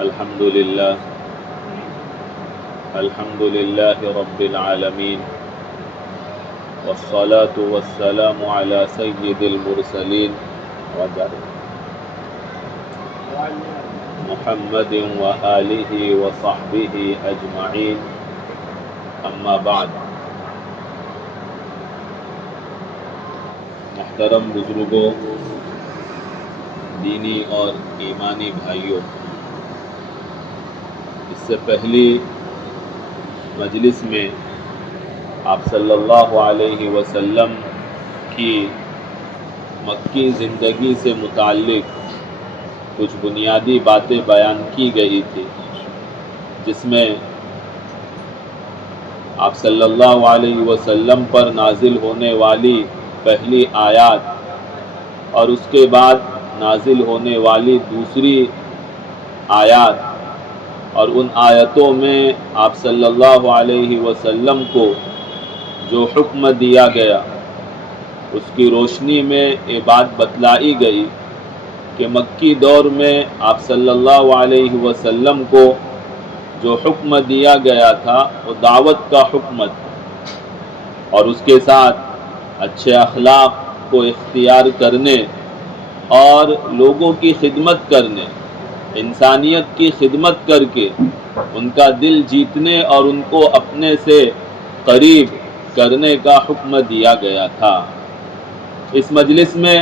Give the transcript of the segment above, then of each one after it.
الحمد لله رب العالمين والصلاة والسلام على سيد المرسلين محمد وآله وصحبه أجمعين اما بعد. محترم بزرگوں، دینی اور ایمانی بھائیوں، اس سے پہلی مجلس میں آپ صلی اللہ علیہ وسلم کی مکی زندگی سے متعلق کچھ بنیادی باتیں بیان کی گئی تھی، جس میں آپ صلی اللہ علیہ وسلم پر نازل ہونے والی پہلی آیات اور اس کے بعد نازل ہونے والی دوسری آیات اور ان آیتوں میں آپ صلی اللہ علیہ وسلم کو جو حکم دیا گیا، اس کی روشنی میں یہ بات بتلائی گئی کہ مکی دور میں آپ صلی اللہ علیہ وسلم کو جو حکم دیا گیا تھا وہ دعوت کا حکم تھا، اور اس کے ساتھ اچھے اخلاق کو اختیار کرنے اور لوگوں کی خدمت کرنے، انسانیت کی خدمت کر کے ان کا دل جیتنے اور ان کو اپنے سے قریب کرنے کا حکم دیا گیا تھا۔ اس مجلس میں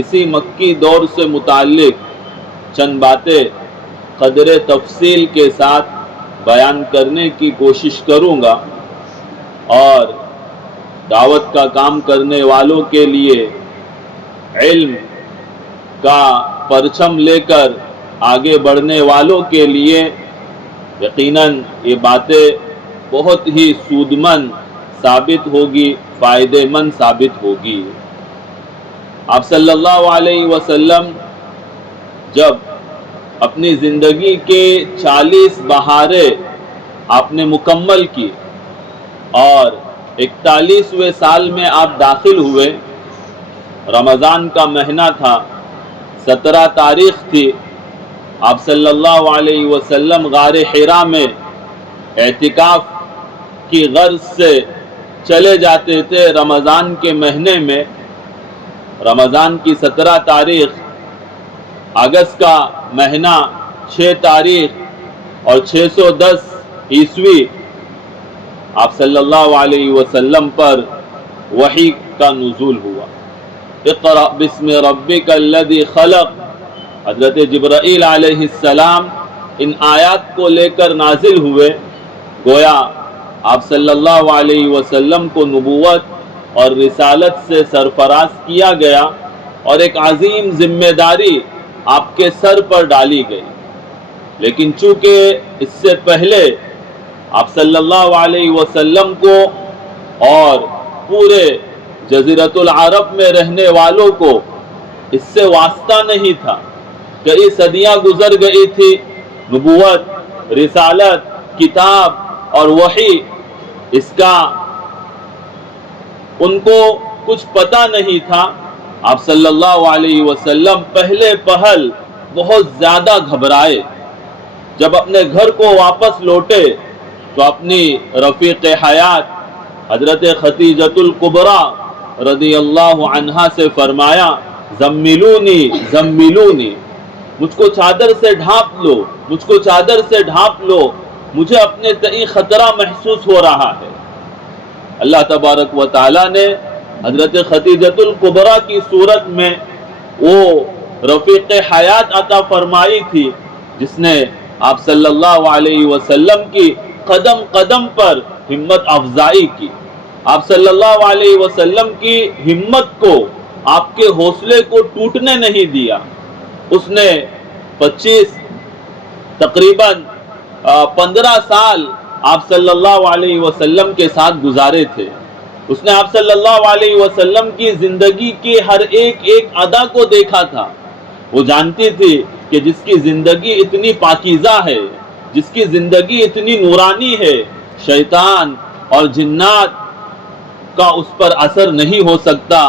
اسی مکی دور سے متعلق چند باتیں قدر تفصیل کے ساتھ بیان کرنے کی کوشش کروں گا، اور دعوت کا کام کرنے والوں کے لیے علم کا پرچم لے کر آگے بڑھنے والوں کے لیے یقیناً یہ باتیں بہت ہی سود مند ثابت ہوگی، فائدہ مند ثابت ہوگی۔ آپ صلی اللہ علیہ وسلم جب اپنی زندگی کے 40 بہاریں آپ نے مکمل کی اور 41ویں سال میں آپ داخل ہوئے، رمضان کا مہینہ تھا، 17 تاریخ تھی، آپ صلی اللہ علیہ وسلم غار حرا میں اعتکاف کی غرض سے چلے جاتے تھے۔ رمضان کے مہینے میں، رمضان کی 17 تاریخ، اگست کا مہینہ 6 تاریخ اور 610 عیسوی آپ صلی اللہ علیہ وسلم پر وحی کا نزول ہوا۔ اقرأ بسم ربک الذی خلق، حضرت جبرائیل علیہ السلام ان آیات کو لے کر نازل ہوئے۔ گویا آپ صلی اللہ علیہ وسلم کو نبوت اور رسالت سے سرفراز کیا گیا اور ایک عظیم ذمہ داری آپ کے سر پر ڈالی گئی، لیکن چونکہ اس سے پہلے آپ صلی اللہ علیہ وسلم کو اور پورے جزیرۃ العرب میں رہنے والوں کو اس سے واسطہ نہیں تھا، کئی صدیاں گزر گئی تھی، نبوت، رسالت، کتاب اور وحی اس کا ان کو کچھ پتہ نہیں تھا۔ آپ صلی اللہ علیہ وسلم پہلے پہل بہت زیادہ گھبرائے۔ جب اپنے گھر کو واپس لوٹے تو اپنی رفیق حیات حضرت خدیجۃ الکبریٰ رضی اللہ عنہا سے فرمایا، زملونی زملونی، مجھ کو چادر سے ڈھانپ لو، مجھ کو چادر سے ڈھانپ لو، مجھے اپنے تئیں خطرہ محسوس ہو رہا ہے۔ اللہ تبارک و تعالیٰ نے حضرت خدیجۃ الکبریٰ کی صورت میں وہ رفیق حیات عطا فرمائی تھی جس نے آپ صلی اللہ علیہ وسلم کی قدم قدم پر ہمت افزائی کی، آپ صلی اللہ علیہ وسلم کی ہمت کو، آپ کے حوصلے کو ٹوٹنے نہیں دیا۔ اس نے تقریباً 15 سال آپ صلی اللہ علیہ وسلم کے ساتھ گزارے تھے۔ اس نے آپ صلی اللہ علیہ وسلم کی زندگی کی ہر ایک ادا کو دیکھا تھا۔ وہ جانتی تھی کہ جس کی زندگی اتنی پاکیزہ ہے، جس کی زندگی اتنی نورانی ہے، شیطان اور جنات کا اس پر اثر نہیں ہو سکتا۔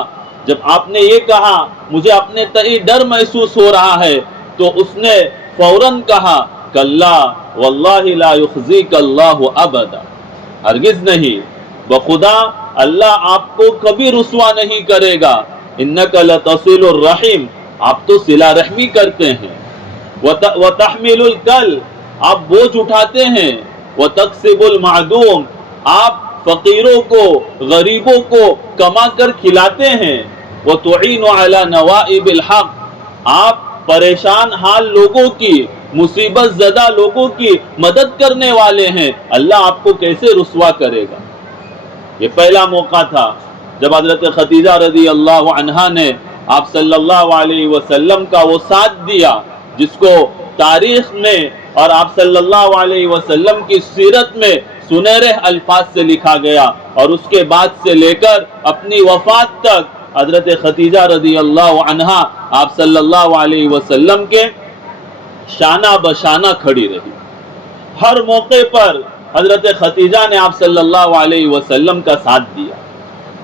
جب آپ نے یہ کہا مجھے اپنے تئیں ڈر محسوس ہو رہا ہے، تو اس نے فوراً کہا کلا واللہ لا یخزیک اللہ ابدا، ہرگز نہیں، بخدا اللہ آپ کو کبھی رسوا نہیں کرے گا، انک لتصل الرحیم، آپ تو صلہ رحمی کرتے ہیں، وتحمل الکل، آپ بوجھ اٹھاتے ہیں، وتکسب المعدوم، آپ فقیروں کو غریبوں کو کما کر کھلاتے ہیں، وتعین علی نوائب الحق، آپ پریشان حال لوگوں کی، مصیبت زدہ لوگوں کی مدد کرنے والے ہیں، اللہ آپ کو کیسے رسوا کرے گا؟ یہ پہلا موقع تھا جب حضرت خدیجہ رضی اللہ عنہا نے آپ صلی اللہ علیہ وسلم کا وہ ساتھ دیا جس کو تاریخ میں اور آپ صلی اللہ علیہ وسلم کی سیرت میں سنہرے الفاظ سے لکھا گیا، اور اس کے بعد سے لے کر اپنی وفات تک حضرت خدیجہ رضی اللہ عنہا آپ صلی اللہ علیہ وسلم کے شانہ بشانہ کھڑی رہی۔ ہر موقع پر حضرت خدیجہ نے آپ صلی اللہ علیہ وسلم کا ساتھ دیا،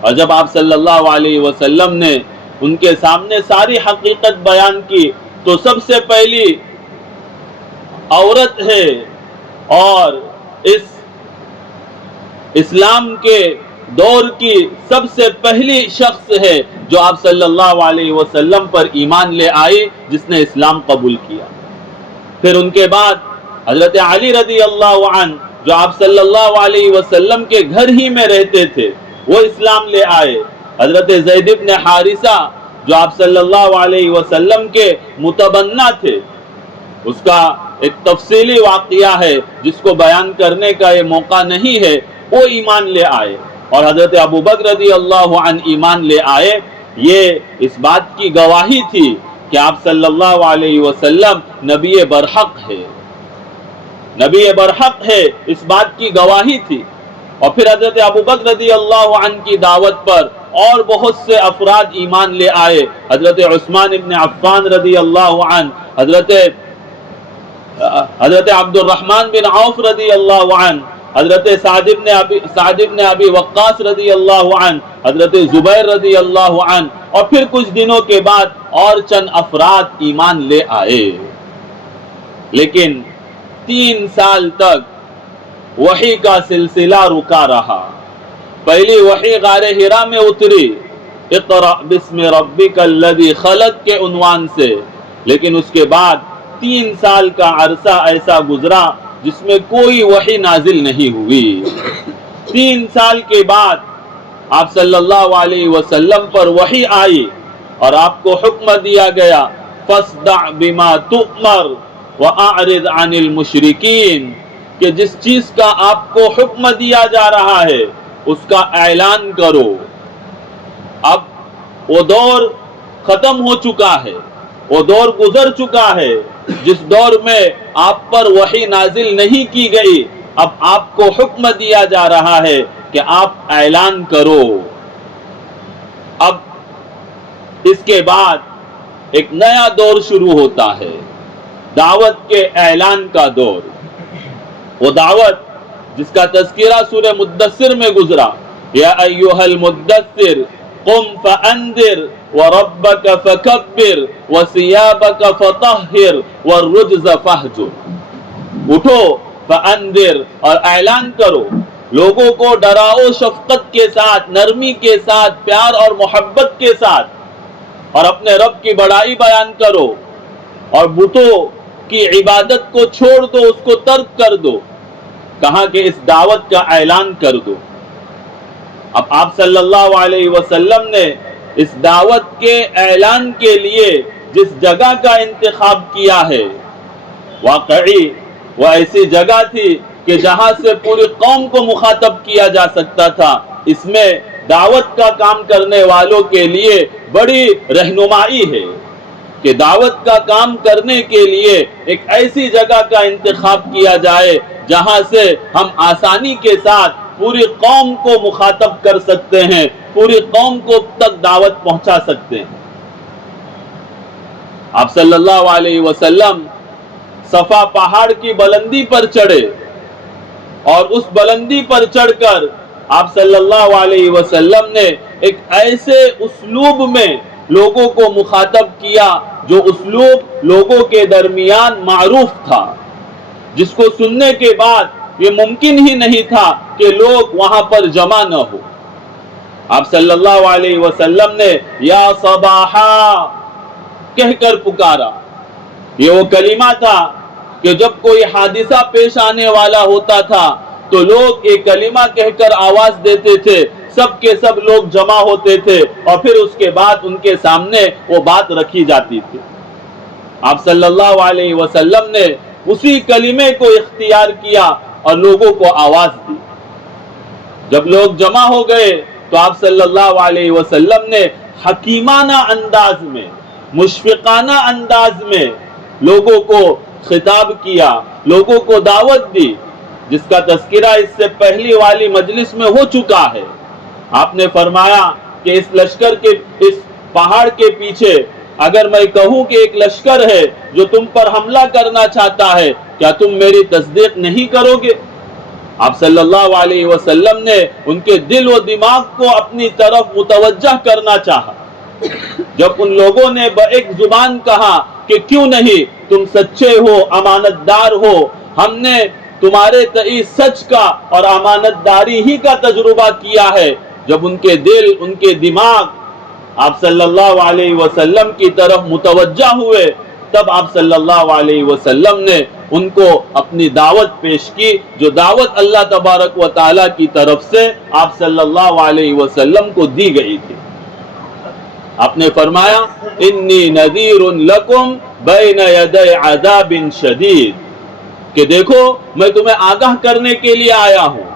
اور جب آپ صلی اللہ علیہ وسلم نے ان کے سامنے ساری حقیقت بیان کی تو سب سے پہلی عورت ہے اور اس اسلام کے دور کی سب سے پہلی شخص ہے جو آپ صلی اللہ علیہ وسلم پر ایمان لے آئی، جس نے اسلام قبول کیا۔ پھر ان کے بعد حضرت علی رضی اللہ عنہ جو آپ صلی اللہ علیہ وسلم کے گھر ہی میں رہتے تھے، وہ اسلام لے آئے۔ حضرت زید بن حارثہ جو آپ صلی اللہ علیہ وسلم کے متبنہ تھے، اس کا ایک تفصیلی واقعہ ہے جس کو بیان کرنے کا یہ موقع نہیں ہے، وہ ایمان لے آئے، اور حضرت ابو بکر رضی اللہ عنہ ایمان لے آئے۔ یہ اس بات کی گواہی تھی کہ آپ صلی اللہ علیہ وسلم نبی برحق ہے، نبی برحق ہے، اس بات کی گواہی تھی۔ اور پھر حضرت ابو بکر رضی اللہ عنہ کی دعوت پر اور بہت سے افراد ایمان لے آئے، حضرت عثمان ابن عفان رضی اللہ عنہ، حضرت عبد الرحمن بن عوف رضی اللہ عنہ، حضرت سعد بن ابی وقاص رضی اللہ عنہ، حضرت زبیر رضی اللہ عنہ، اور پھر کچھ دنوں کے بعد اور چند افراد ایمان لے آئے۔ لیکن 3 سال تک وحی کا سلسلہ رکا رہا۔ پہلی وحی غار حرا میں اتری، اقرأ بسم ربک الذی خلق کے عنوان سے، لیکن اس کے بعد 3 سال کا عرصہ ایسا گزرا جس میں کوئی وحی نازل نہیں ہوئی۔ 3 سال کے بعد آپ صلی اللہ علیہ وسلم پر وحی آئی اور آپ کو حکم دیا گیا، فاصدع بما تؤمر واعرض عن المشرکین، کہ جس چیز کا آپ کو حکم دیا جا رہا ہے اس کا اعلان کرو۔ اب وہ دور ختم ہو چکا ہے، وہ دور گزر چکا ہے جس دور میں آپ پر وحی نازل نہیں کی گئی، اب آپ کو حکم دیا جا رہا ہے کہ آپ اعلان کرو۔ اب اس کے بعد ایک نیا دور شروع ہوتا ہے، دعوت کے اعلان کا دور۔ وہ دعوت جس کا تذکرہ سورہ مدثر میں گزرا، یا ایھا المدثر قم فانذر وربک فکبر وثیابک فطہر والرجز فہجر، اٹھو فانذر، اور اعلان کرو، لوگوں کو ڈراؤ شفقت کے ساتھ، نرمی کے ساتھ، پیار اور محبت کے ساتھ، اور اپنے رب کی بڑائی بیان کرو، اور بتوں کی عبادت کو چھوڑ دو، اس کو ترک کر دو۔ کہاں کہ اس دعوت کا اعلان کر دو۔ اب آپ صلی اللہ علیہ وسلم نے اس دعوت کے اعلان کے لیے جس جگہ کا انتخاب کیا ہے، واقعی وہ ایسی جگہ تھی کہ جہاں سے پوری قوم کو مخاطب کیا جا سکتا تھا۔ اس میں دعوت کا کام کرنے والوں کے لیے بڑی رہنمائی ہے کہ دعوت کا کام کرنے کے لیے ایک ایسی جگہ کا انتخاب کیا جائے جہاں سے ہم آسانی کے ساتھ پوری قوم کو مخاطب کر سکتے ہیں، پوری قوم کو تک دعوت پہنچا سکتے ہیں۔ آپ صلی اللہ علیہ وسلم صفا پہاڑ کی بلندی پر چڑھے، اور اس بلندی پر چڑھ کر آپ صلی اللہ علیہ وسلم نے ایک ایسے اسلوب میں لوگوں کو مخاطب کیا جو اسلوب لوگوں کے درمیان معروف تھا۔ جس کو سننے کے بعد یہ ممکن ہی نہیں تھا کہ لوگ وہاں پر جمع نہ ہو۔ آپ صلی اللہ علیہ وسلم نے یا صباحا کہہ کر پکارا۔ یہ وہ کلمہ تھا کہ جب کوئی حادثہ پیش آنے والا ہوتا تھا تو لوگ یہ کلمہ کہہ کر آواز دیتے تھے، سب کے سب لوگ جمع ہوتے تھے اور پھر اس کے بعد ان کے سامنے وہ بات رکھی جاتی تھی۔ آپ صلی اللہ علیہ وسلم نے اسی کلمے کو اختیار کیا اور لوگوں کو آواز دی۔ جب لوگ جمع ہو گئے تو آپ صلی اللہ علیہ وسلم نے حکیمانہ انداز میں، مشفقانہ انداز میں لوگوں کو خطاب کیا، لوگوں کو دعوت دی، جس کا تذکرہ اس سے پہلی والی مجلس میں ہو چکا ہے۔ آپ نے فرمایا کہ اس لشکر کے، اس پہاڑ کے پیچھے اگر میں کہوں کہ ایک لشکر ہے جو تم پر حملہ کرنا چاہتا ہے، کیا تم میری تصدیق نہیں کرو گے؟ آپ صلی اللہ علیہ وسلم نے ان کے دل و دماغ کو اپنی طرف متوجہ کرنا چاہا۔ جب ان لوگوں نے ایک زبان کہا کہ کیوں نہیں، تم سچے ہو، امانت دار ہو، ہم نے تمہارے تئیں سچ کا اور امانت داری ہی کا تجربہ کیا ہے، جب ان کے دل، ان کے دماغ آپ صلی اللہ علیہ وسلم کی طرف متوجہ ہوئے، تب آپ صلی اللہ علیہ وسلم نے ان کو اپنی دعوت پیش کی، جو دعوت اللہ تبارک و تعالیٰ کی طرف سے آپ صلی اللہ علیہ وسلم کو دی گئی تھی۔ آپ نے فرمایا انی نذیر لکم بین یدی عذاب شدید، کہ دیکھو میں تمہیں آگاہ کرنے کے لیے آیا ہوں،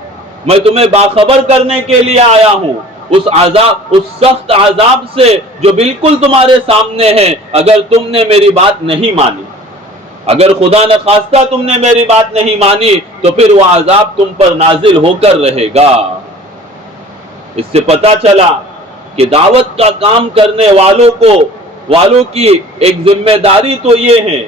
میں تمہیں باخبر کرنے کے لیے آیا ہوں اس عذاب، اس سخت عذاب سے جو بالکل تمہارے سامنے ہے اگر تم نے میری بات نہیں مانی۔ اگر خدا نہ خواستہ تم نے میری بات نہیں مانی تو پھر وہ عذاب تم پر نازل ہو کر رہے گا۔ اس سے پتہ چلا کہ دعوت کا کام کرنے والوں کی ایک ذمہ داری تو یہ ہے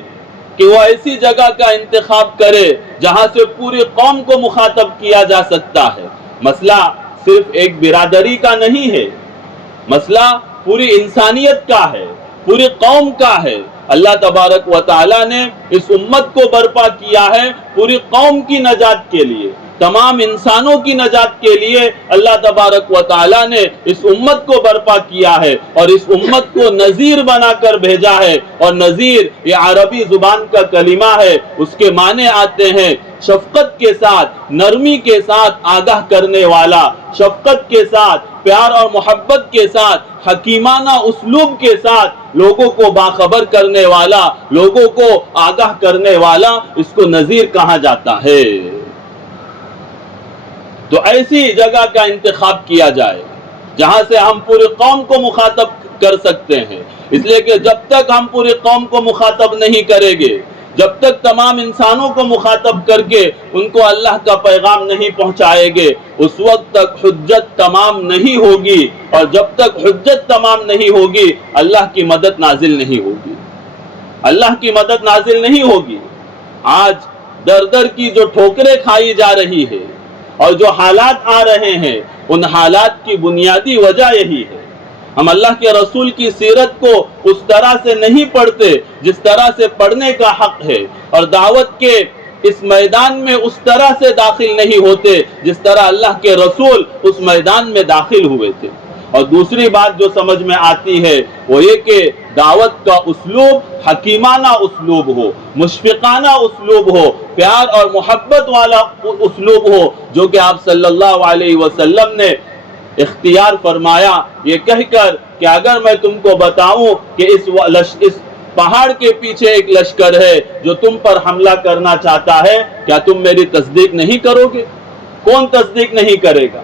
کہ وہ ایسی جگہ کا انتخاب کرے جہاں سے پوری قوم کو مخاطب کیا جا سکتا ہے۔ مسئلہ صرف ایک برادری کا نہیں ہے، مسئلہ پوری انسانیت کا ہے، پوری قوم کا ہے۔ اللہ تبارک و تعالیٰ نے اس امت کو برپا کیا ہے پوری قوم کی نجات کے لیے، تمام انسانوں کی نجات کے لیے اللہ تبارک و تعالیٰ نے اس امت کو برپا کیا ہے اور اس امت کو نذیر بنا کر بھیجا ہے۔ اور نذیر یہ عربی زبان کا کلمہ ہے، اس کے معنی آتے ہیں شفقت کے ساتھ، نرمی کے ساتھ آگاہ کرنے والا، شفقت کے ساتھ، پیار اور محبت کے ساتھ، حکیمانہ اسلوب کے ساتھ لوگوں کو باخبر کرنے والا، لوگوں کو آگاہ کرنے والا، اس کو نذیر کہا جاتا ہے۔ تو ایسی جگہ کا انتخاب کیا جائے جہاں سے ہم پوری قوم کو مخاطب کر سکتے ہیں، اس لیے کہ جب تک ہم پوری قوم کو مخاطب نہیں کریں گے، جب تک تمام انسانوں کو مخاطب کر کے ان کو اللہ کا پیغام نہیں پہنچائیں گے، اس وقت تک حجت تمام نہیں ہوگی، اور جب تک حجت تمام نہیں ہوگی اللہ کی مدد نازل نہیں ہوگی، اللہ کی مدد نازل نہیں ہوگی۔ آج در در کی جو ٹھوکریں کھائی جا رہی ہے اور جو حالات آ رہے ہیں، ان حالات کی بنیادی وجہ یہی ہے۔ ہم اللہ کے رسول کی سیرت کو اس طرح سے نہیں پڑھتے جس طرح سے پڑھنے کا حق ہے، اور دعوت کے اس میدان میں اس طرح سے داخل نہیں ہوتے جس طرح اللہ کے رسول اس میدان میں داخل ہوئے تھے۔ اور دوسری بات جو سمجھ میں آتی ہے وہ یہ کہ دعوت کا اسلوب حکیمانہ اسلوب ہو، مشفقانہ اسلوب ہو، پیار اور محبت والا اسلوب ہو، جو کہ آپ صلی اللہ علیہ وسلم نے اختیار فرمایا، یہ کہہ کر کہ اگر میں تم کو بتاؤں کہ اس پہاڑ کے پیچھے ایک لشکر ہے جو تم پر حملہ کرنا چاہتا ہے، کیا تم میری تصدیق نہیں کرو گے؟ کون تصدیق نہیں کرے گا؟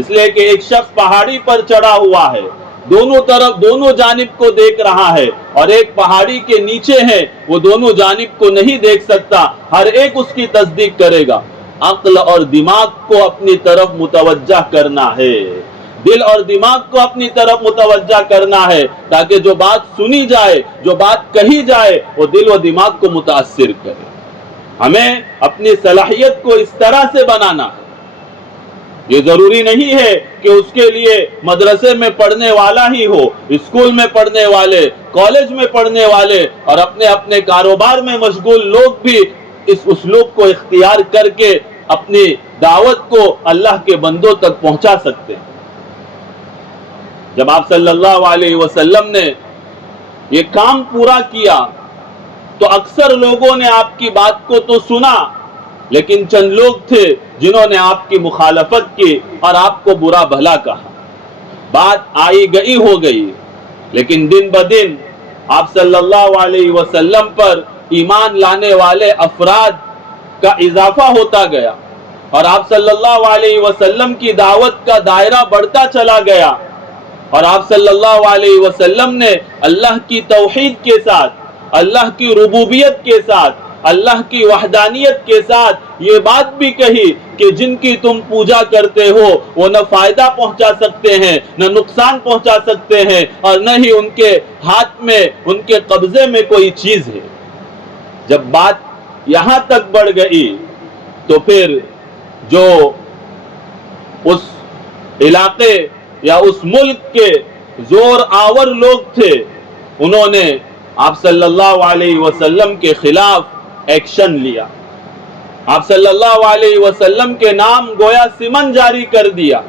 اس لیے کہ ایک شخص پہاڑی پر چڑھا ہوا ہے، دونوں جانب کو دیکھ رہا ہے، اور ایک پہاڑی کے نیچے ہے، وہ دونوں جانب کو نہیں دیکھ سکتا، ہر ایک اس کی تصدیق کرے گا۔ عقل اور دماغ کو اپنی طرف متوجہ کرنا ہے، دل اور دماغ کو اپنی طرف متوجہ کرنا ہے، تاکہ جو بات سنی جائے، جو بات کہی جائے، وہ دل و دماغ کو متاثر کرے۔ ہمیں اپنی صلاحیت کو اس طرح سے بنانا ہے۔ یہ ضروری نہیں ہے کہ اس کے لیے مدرسے میں پڑھنے والا ہی ہو، اسکول میں پڑھنے والے، کالج میں پڑھنے والے اور اپنے اپنے کاروبار میں مشغول لوگ بھی اس اسلوب کو اختیار کر کے اپنی دعوت کو اللہ کے بندوں تک پہنچا سکتے ہیں۔ جب آپ صلی اللہ علیہ وسلم نے یہ کام پورا کیا تو اکثر لوگوں نے آپ کی بات کو تو سنا، لیکن چند لوگ تھے جنہوں نے آپ کی مخالفت کی اور آپ کو برا بھلا کہا۔ بات آئی گئی ہو گئی، لیکن دن بدن آپ صلی اللہ علیہ وسلم پر ایمان لانے والے افراد کا اضافہ ہوتا گیا، اور آپ صلی اللہ علیہ وسلم کی دعوت کا دائرہ بڑھتا چلا گیا، اور آپ صلی اللہ علیہ وسلم نے اللہ کی توحید کے ساتھ، اللہ کی ربوبیت کے ساتھ، اللہ کی وحدانیت کے ساتھ یہ بات بھی کہی کہ جن کی تم پوجا کرتے ہو وہ نہ فائدہ پہنچا سکتے ہیں، نہ نقصان پہنچا سکتے ہیں، اور نہ ہی ان کے ہاتھ میں، ان کے قبضے میں کوئی چیز ہے۔ جب بات یہاں تک بڑھ گئی تو پھر جو اس علاقے یا اس ملک کے زور آور لوگ تھے، انہوں نے آپ صلی اللہ علیہ وسلم کے خلاف ایکشن لیا، آپ صلی اللہ علیہ وسلم کے نام گویا سمن جاری کر دیا،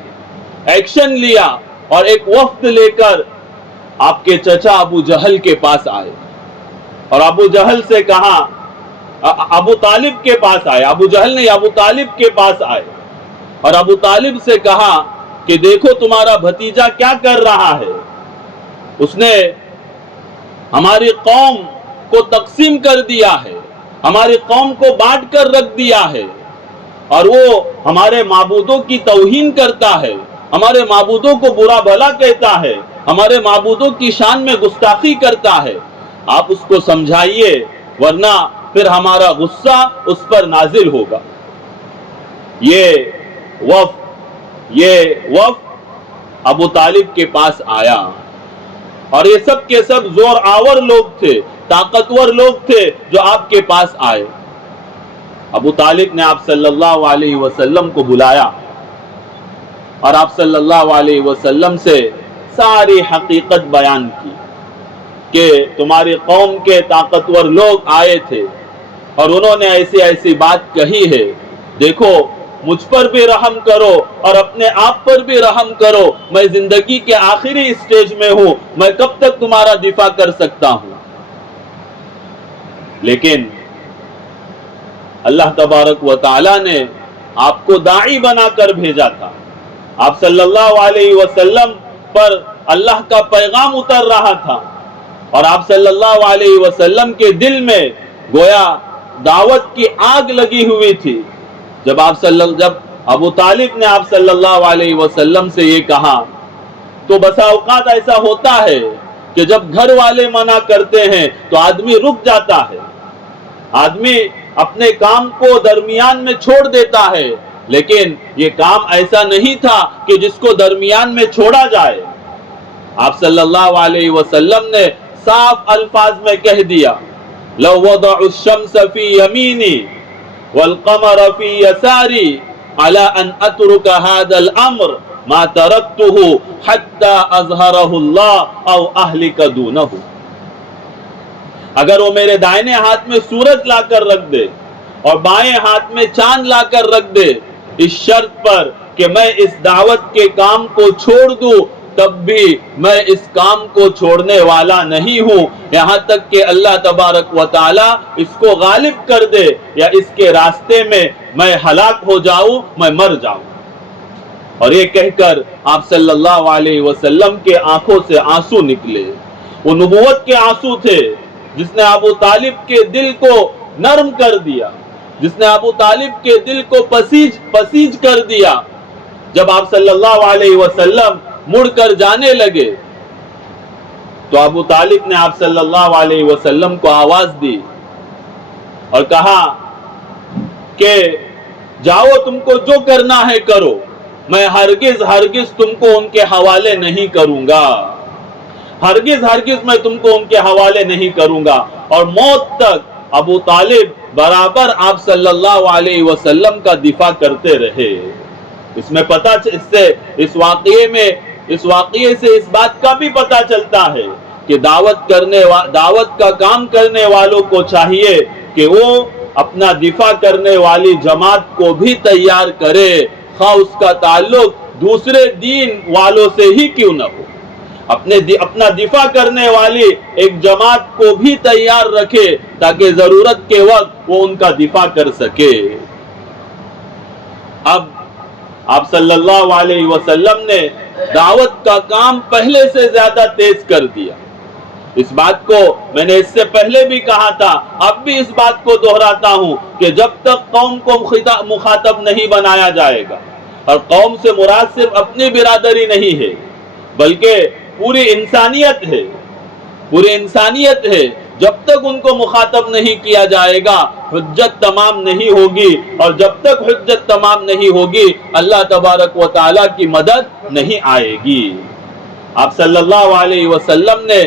ایکشن لیا، اور ایک وفد لے کر آپ کے چچا ابو جہل کے پاس آئے، اور ابو جہل سے کہا، ابو طالب کے پاس آئے، ابو جہل نہیں، ابو طالب کے پاس آئے، اور ابو طالب سے کہا کہ دیکھو تمہارا بھتیجا کیا کر رہا ہے، اس نے ہماری قوم کو تقسیم کر دیا ہے، ہماری قوم کو بانٹ کر رکھ دیا ہے، اور وہ ہمارے معبودوں کی توہین کرتا ہے، ہمارے معبودوں کو برا بھلا کہتا ہے، ہمارے معبودوں کی شان میں گستاخی کرتا ہے، آپ اس کو سمجھائیے ورنہ پھر ہمارا غصہ اس پر نازل ہوگا۔ یہ وفد ابو طالب کے پاس آیا، اور یہ سب کے سب زور آور لوگ تھے، طاقتور لوگ تھے جو آپ کے پاس آئے۔ ابو طالب نے آپ صلی اللہ علیہ وسلم کو بلایا، اور آپ صلی اللہ علیہ وسلم سے ساری حقیقت بیان کی کہ تمہاری قوم کے طاقتور لوگ آئے تھے اور انہوں نے ایسی ایسی بات کہی ہے، دیکھو مجھ پر بھی رحم کرو اور اپنے آپ پر بھی رحم کرو، میں زندگی کے آخری اسٹیج میں ہوں، میں کب تک تمہارا دفاع کر سکتا ہوں۔ لیکن اللہ تبارک و تعالی نے آپ کو داعی بنا کر بھیجا تھا، آپ صلی اللہ علیہ وسلم پر اللہ کا پیغام اتر رہا تھا، اور آپ صلی اللہ علیہ وسلم کے دل میں گویا دعوت کی آگ لگی ہوئی تھی۔ جب ابو طالب نے آپ صلی اللہ علیہ وسلم سے یہ کہا تو بسا اوقات ایسا ہوتا ہے کہ جب گھر والے منع کرتے ہیں تو آدمی رک جاتا ہے، آدمی اپنے کام کو درمیان میں چھوڑ دیتا ہے، لیکن یہ کام ایسا نہیں تھا کہ جس کو درمیان میں چھوڑا جائے۔ آپ صلی اللہ علیہ وسلم نے صاف الفاظ میں کہہ دیا، لو وضع الشمس فی یمینی والقمر فی یساری علی ان اترک هذا الامر ما ترکته حتی اظہرہ اللہ او اہلک دونہ، اگر وہ میرے دائنے ہاتھ میں سورج لا کر رکھ دے اور بائیں ہاتھ میں چاند لا کر رکھ دے، اس شرط پر کہ میں اس دعوت کے کام کو چھوڑ دوں، تب بھی میں اس کام کو چھوڑنے والا نہیں ہوں، یہاں تک کہ اللہ تبارک و تعالی اس کو غالب کر دے یا اس کے راستے میں میں ہلاک ہو جاؤں، میں مر جاؤں۔ اور یہ کہہ کر آپ صلی اللہ علیہ وسلم کے آنکھوں سے آنسو نکلے، وہ نبوت کے آنسو تھے جس نے ابو طالب کے دل کو نرم کر دیا، جس نے ابو طالب کے دل کو پسیج کر دیا۔ جب آپ صلی اللہ علیہ وسلم مڑ کر جانے لگے تو ابو طالب نے آپ صلی اللہ علیہ وسلم کو آواز دی اور کہا کہ جاؤ، تم کو جو کرنا ہے کرو، میں ہرگز تم کو ان کے حوالے نہیں کروں گا، ہرگز میں تم کو ان کے حوالے نہیں کروں گا۔ اور موت تک ابو طالب برابر آپ صلی اللہ علیہ وسلم کا دفاع کرتے رہے۔ اس میں اس واقعے سے اس بات کا بھی پتہ چلتا ہے کہ دعوت کا کام کرنے والوں کو چاہیے کہ وہ اپنا دفاع کرنے والی جماعت کو بھی تیار کرے، خواہ اس کا تعلق دوسرے دین والوں سے ہی کیوں نہ ہو، اپنا دفاع کرنے والی ایک جماعت کو بھی تیار رکھے تاکہ ضرورت کے وقت وہ ان کا دفاع کر سکے۔ اب آپ صلی اللہ علیہ وسلم نے دعوت کا کام پہلے سے زیادہ تیز کر دیا۔ اس بات کو میں نے اس سے پہلے بھی کہا تھا، اب بھی اس بات کو دہراتا ہوں کہ جب تک قوم کو مخاطب نہیں بنایا جائے گا، اور قوم سے مراد صرف اپنی برادری نہیں ہے بلکہ پوری انسانیت ہے، پوری انسانیت ہے، جب تک ان کو مخاطب نہیں کیا جائے گا حجت تمام نہیں ہوگی، اور جب تک حجت تمام نہیں ہوگی اللہ تبارک و تعالیٰ کی مدد نہیں آئے گی۔ آپ صلی اللہ علیہ وسلم نے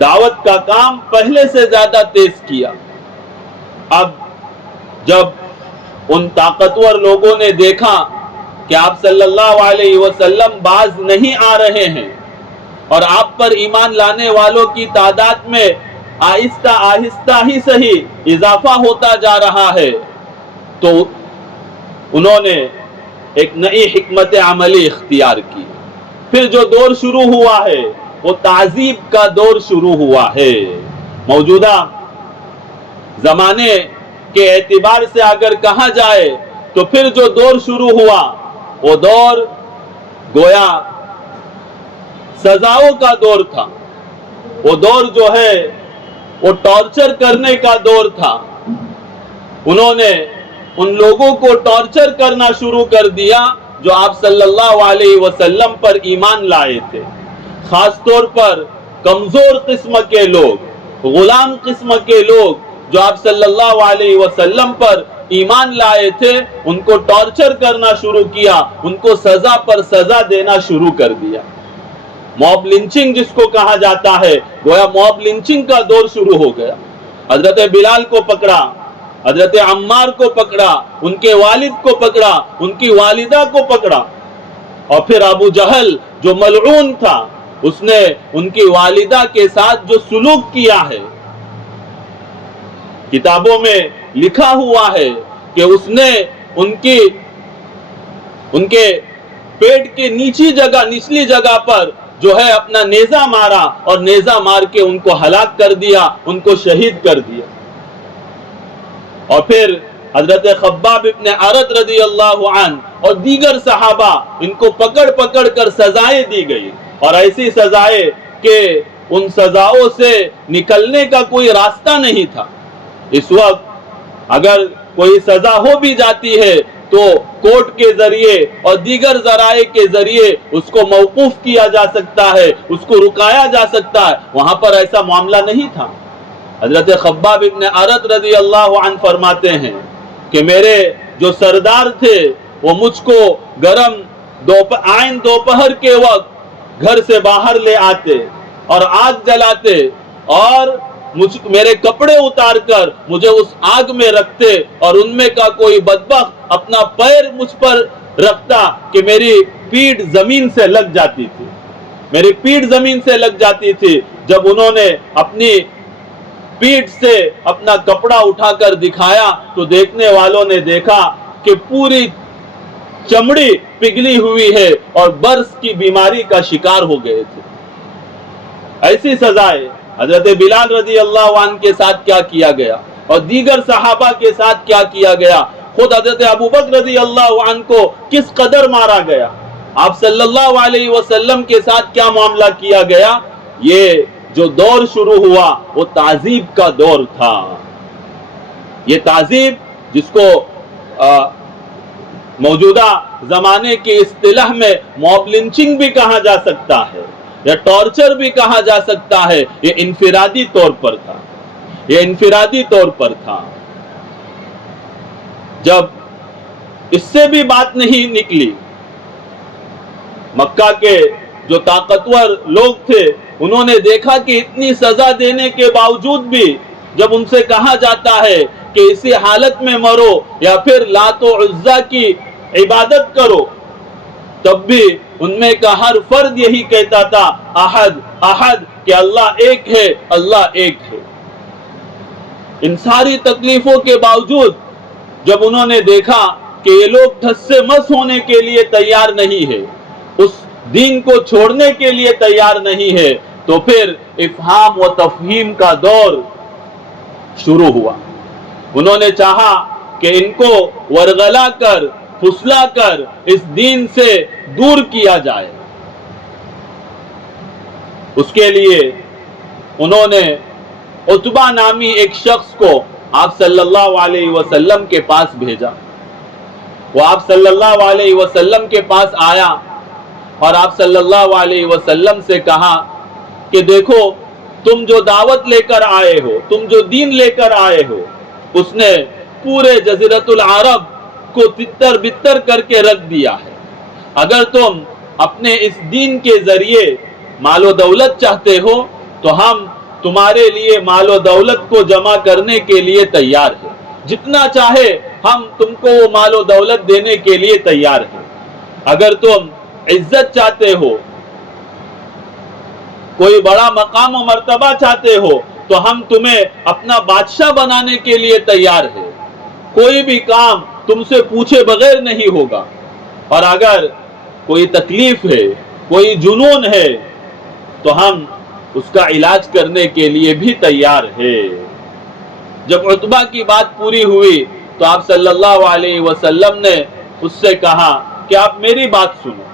دعوت کا کام پہلے سے زیادہ تیز کیا۔ اب جب ان طاقتور لوگوں نے دیکھا کہ آپ صلی اللہ علیہ وسلم باز نہیں آ رہے ہیں اور آپ پر ایمان لانے والوں کی تعداد میں آہستہ آہستہ ہی صحیح اضافہ ہوتا جا رہا ہے، تو انہوں نے ایک نئی حکمت عملی اختیار کی۔ پھر جو دور شروع ہوا ہے وہ تعذیب کا دور شروع ہوا ہے۔ موجودہ زمانے کے اعتبار سے اگر کہا جائے تو پھر جو دور شروع ہوا وہ دور گویا سزاؤں کا دور تھا، وہ دور جو ہے وہ ٹارچر کرنے کا دور تھا۔ انہوں نے ان لوگوں کو ٹارچر کرنا شروع کر دیا جو آپ صلی اللہ علیہ وسلم پر ایمان لائے تھے، خاص طور پر کمزور قسم کے لوگ، غلام قسم کے لوگ جو آپ صلی اللہ علیہ وسلم پر ایمان لائے تھے، ان کو ٹارچر کرنا شروع کیا، ان کو سزا پر سزا دینا شروع کر دیا۔ موب لنچنگ جس کو کہا جاتا ہے، گویا موب لنچنگ کا دور شروع ہو گیا۔ حضرت بلال کو پکڑا، حضرت عمار کو پکڑا، ان کے والد کو پکڑا، ان کی والدہ کو پکڑا، اور پھر ابو جہل جو ملعون تھا اس نے ان کی والدہ کے ساتھ جو سلوک کیا ہے، کتابوں میں لکھا ہوا ہے کہ اس نے ان کے پیٹ کی نچلی جگہ پر جو ہے اپنا نیزہ مارا، اور نیزہ مار کے ان کو ہلاک کر دیا، ان کو شہید کر دیا۔ اور پھر حضرت خباب ابن عرط رضی اللہ عنہ اور دیگر صحابہ، ان کو پکڑ پکڑ کر سزائیں دی گئی، اور ایسی سزائیں کہ ان سزاؤں سے نکلنے کا کوئی راستہ نہیں تھا۔ اس وقت اگر کوئی سزا ہو بھی جاتی ہے تو کورٹ کے ذریعے اور دیگر ذرائع کے ذریعے اس کو موقوف کیا جا سکتا ہے، اس کو رکایا جا سکتا ہے، وہاں پر ایسا معاملہ نہیں تھا۔ حضرت خباب ابن عرط رضی اللہ عنہ فرماتے ہیں کہ میرے جو سردار تھے وہ مجھ کو گرم عین دوپہر کے وقت گھر سے باہر لے آتے اور آگ جلاتے، اور میرے کپڑے اتار کر مجھے اس آگ میں رکھتے، اور ان میں کا کوئی بدبخت اپنا پیر مجھ پر رکھتا کہ میری پیٹھ زمین سے لگ جاتی تھی، میری پیٹھ زمین سے لگ جاتی تھی۔ جب انہوں نے اپنی پیٹھ سے اپنا کپڑا اٹھا کر دکھایا تو دیکھنے والوں نے دیکھا کہ پوری چمڑی پگھلی ہوئی ہے اور برس کی بیماری کا شکار ہو گئے تھے۔ ایسی سزائیں حضرت بلال رضی اللہ عنہ کے ساتھ کیا کیا گیا، اور دیگر صحابہ کے ساتھ کیا کیا گیا، خود حضرت ابوبکر رضی اللہ عنہ کو کس قدر مارا گیا، آپ صلی اللہ علیہ وسلم کے ساتھ کیا معاملہ کیا گیا۔ یہ جو دور شروع ہوا وہ تعذیب کا دور تھا۔ یہ تعذیب جس کو موجودہ زمانے کی اصطلاح میں موب لنچنگ بھی کہا جا سکتا ہے یا ٹارچر بھی کہا جا سکتا ہے، یہ انفرادی طور پر تھا، یہ انفرادی طور پر تھا۔ جب اس سے بھی بات نہیں نکلی، مکہ کے جو طاقتور لوگ تھے انہوں نے دیکھا کہ اتنی سزا دینے کے باوجود بھی جب ان سے کہا جاتا ہے کہ اسی حالت میں مرو یا پھر لات و عزا کی عبادت کرو، تب بھی ان میں کا ہر فرد یہی کہتا تھا احد احد، کہ اللہ ایک ہے، اللہ ایک ہے۔ ان ساری تکلیفوں کے باوجود جب انہوں نے دیکھا کہ یہ لوگ دھس سے مس ہونے کے لیے تیار نہیں ہے، اس دین کو چھوڑنے کے لیے تیار نہیں ہے، تو پھر افہام و تفہیم کا دور شروع ہوا۔ انہوں نے چاہا کہ ان کو ورغلا کر، پھسلا کر اس دین سے دور کیا جائے۔ اس کے لیے انہوں نے عتبہ نامی ایک شخص کو آپ صلی اللہ علیہ وسلم کے پاس بھیجا۔ وہ آپ صلی اللہ علیہ وسلم کے پاس آیا اور آپ صلی اللہ علیہ وسلم سے کہا کہ دیکھو، تم جو دعوت لے کر آئے ہو، تم جو دین لے کر آئے ہو، اس نے پورے جزیرۃ العرب کو تتر بتر کر کے رکھ دیا ہے۔ اگر تم اپنے اس دین کے ذریعے مال و دولت چاہتے ہو تو ہم تمہارے لیے مال و دولت کو جمع کرنے کے لیے تیار ہیں، جتنا چاہے ہم تم کو وہ مال و دولت دینے کے لیے تیار ہیں۔ اگر تم عزت چاہتے ہو، کوئی بڑا مقام و مرتبہ چاہتے ہو تو ہم تمہیں اپنا بادشاہ بنانے کے لیے تیار ہیں۔ کوئی بھی کام تم سے پوچھے بغیر نہیں ہوگا، اور اگر کوئی تکلیف ہے، کوئی جنون ہے تو ہم اس کا علاج کرنے کے لیے بھی تیار ہے۔ جب عتبہ کی بات پوری ہوئی تو آپ صلی اللہ علیہ وسلم نے اس سے کہا کہ آپ میری بات سنو،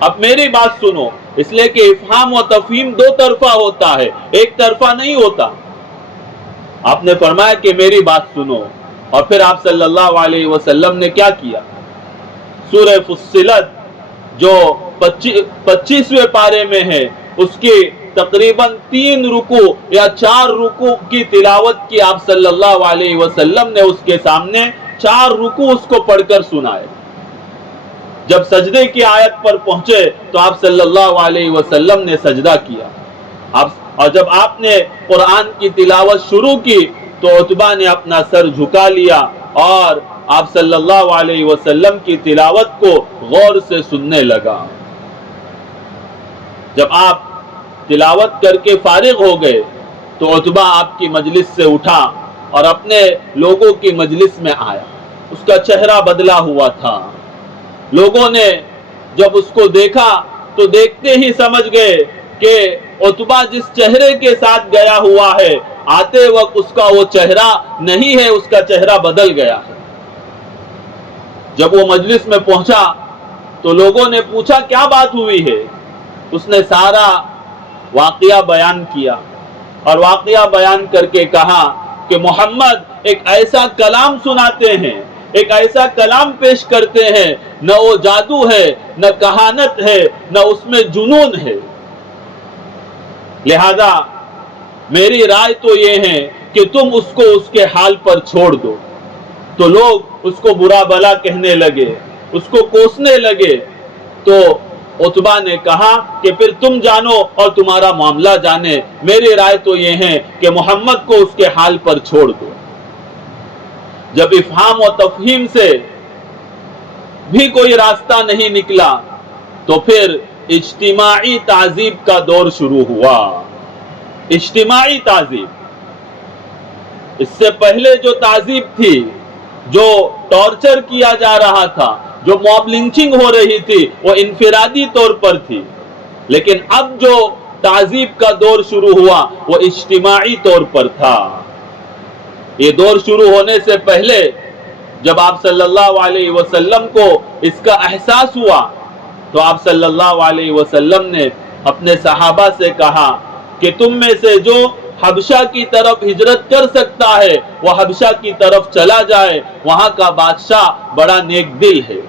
اب میری بات سنو، اس لیے کہ افہام و تفہیم دو طرفہ ہوتا ہے، ایک طرفہ نہیں ہوتا۔ آپ نے فرمایا کہ میری بات سنو، اور پھر آپ صلی اللہ علیہ وسلم نے کیا کیا؟ سورہ فصلت جو 25ویں پارے میں ہے، اس کی تقریباً 3 رکوع یا 4 رکوع کی تلاوت کی آپ صلی اللہ علیہ وسلم نے اس کے سامنے 4 رکوع اس کو پڑھ کر سنائے۔ جب سجدے کی آیت پر پہنچے تو آپ صلی اللہ علیہ وسلم نے سجدہ کیا، اور جب آپ نے قرآن کی تلاوت شروع کی تو عتبہ نے اپنا سر جھکا لیا اور آپ صلی اللہ علیہ وسلم کی تلاوت کو غور سے سننے لگا۔ جب آپ تلاوت کر کے فارغ ہو گئے تو عتبہ آپ کی مجلس سے اٹھا اور اپنے لوگوں کی مجلس میں آیا۔ اس کا چہرہ بدلا ہوا تھا۔ لوگوں نے جب اس کو دیکھا تو دیکھتے ہی سمجھ گئے کہ عتبہ جس چہرے کے ساتھ گیا ہوا ہے، آتے وقت اس کا وہ چہرہ نہیں ہے، اس کا چہرہ بدل گیا ہے۔ جب وہ مجلس میں پہنچا تو لوگوں نے پوچھا کیا بات ہوئی ہے؟ اس نے سارا واقعہ بیان کیا، اور واقعہ بیان کر کے کہا کہ محمد ایک ایسا کلام سناتے ہیں، ایک ایسا کلام پیش کرتے ہیں، نہ وہ جادو ہے، نہ کہانت ہے، نہ اس میں جنون ہے۔ لہذا میری رائے تو یہ ہے کہ تم اس کو اس کے حال پر چھوڑ دو۔ تو لوگ اس کو برا بلا کہنے لگے، اس کو کوسنے لگے۔ تو عتبہ نے کہا کہ پھر تم جانو اور تمہارا معاملہ جانے، میری رائے تو یہ ہے کہ محمد کو اس کے حال پر چھوڑ دو۔ جب افہام و تفہیم سے بھی کوئی راستہ نہیں نکلا تو پھر اجتماعی تعذیب کا دور شروع ہوا۔ اجتماعی تعذیب، اس سے پہلے جو تعذیب تھی، جو ٹارچر کیا جا رہا تھا، جو موب لنچنگ ہو رہی تھی، وہ انفرادی طور پر تھی، لیکن اب جو تعذیب کا دور شروع ہوا وہ اجتماعی طور پر تھا۔ یہ دور شروع ہونے سے پہلے جب آپ صلی اللہ علیہ وسلم کو اس کا احساس ہوا تو آپ صلی اللہ علیہ وسلم نے اپنے صحابہ سے کہا کہ تم میں سے جو حبشہ کی طرف ہجرت کر سکتا ہے وہ حبشہ کی طرف چلا جائے، وہاں کا بادشاہ بڑا نیک دل ہے۔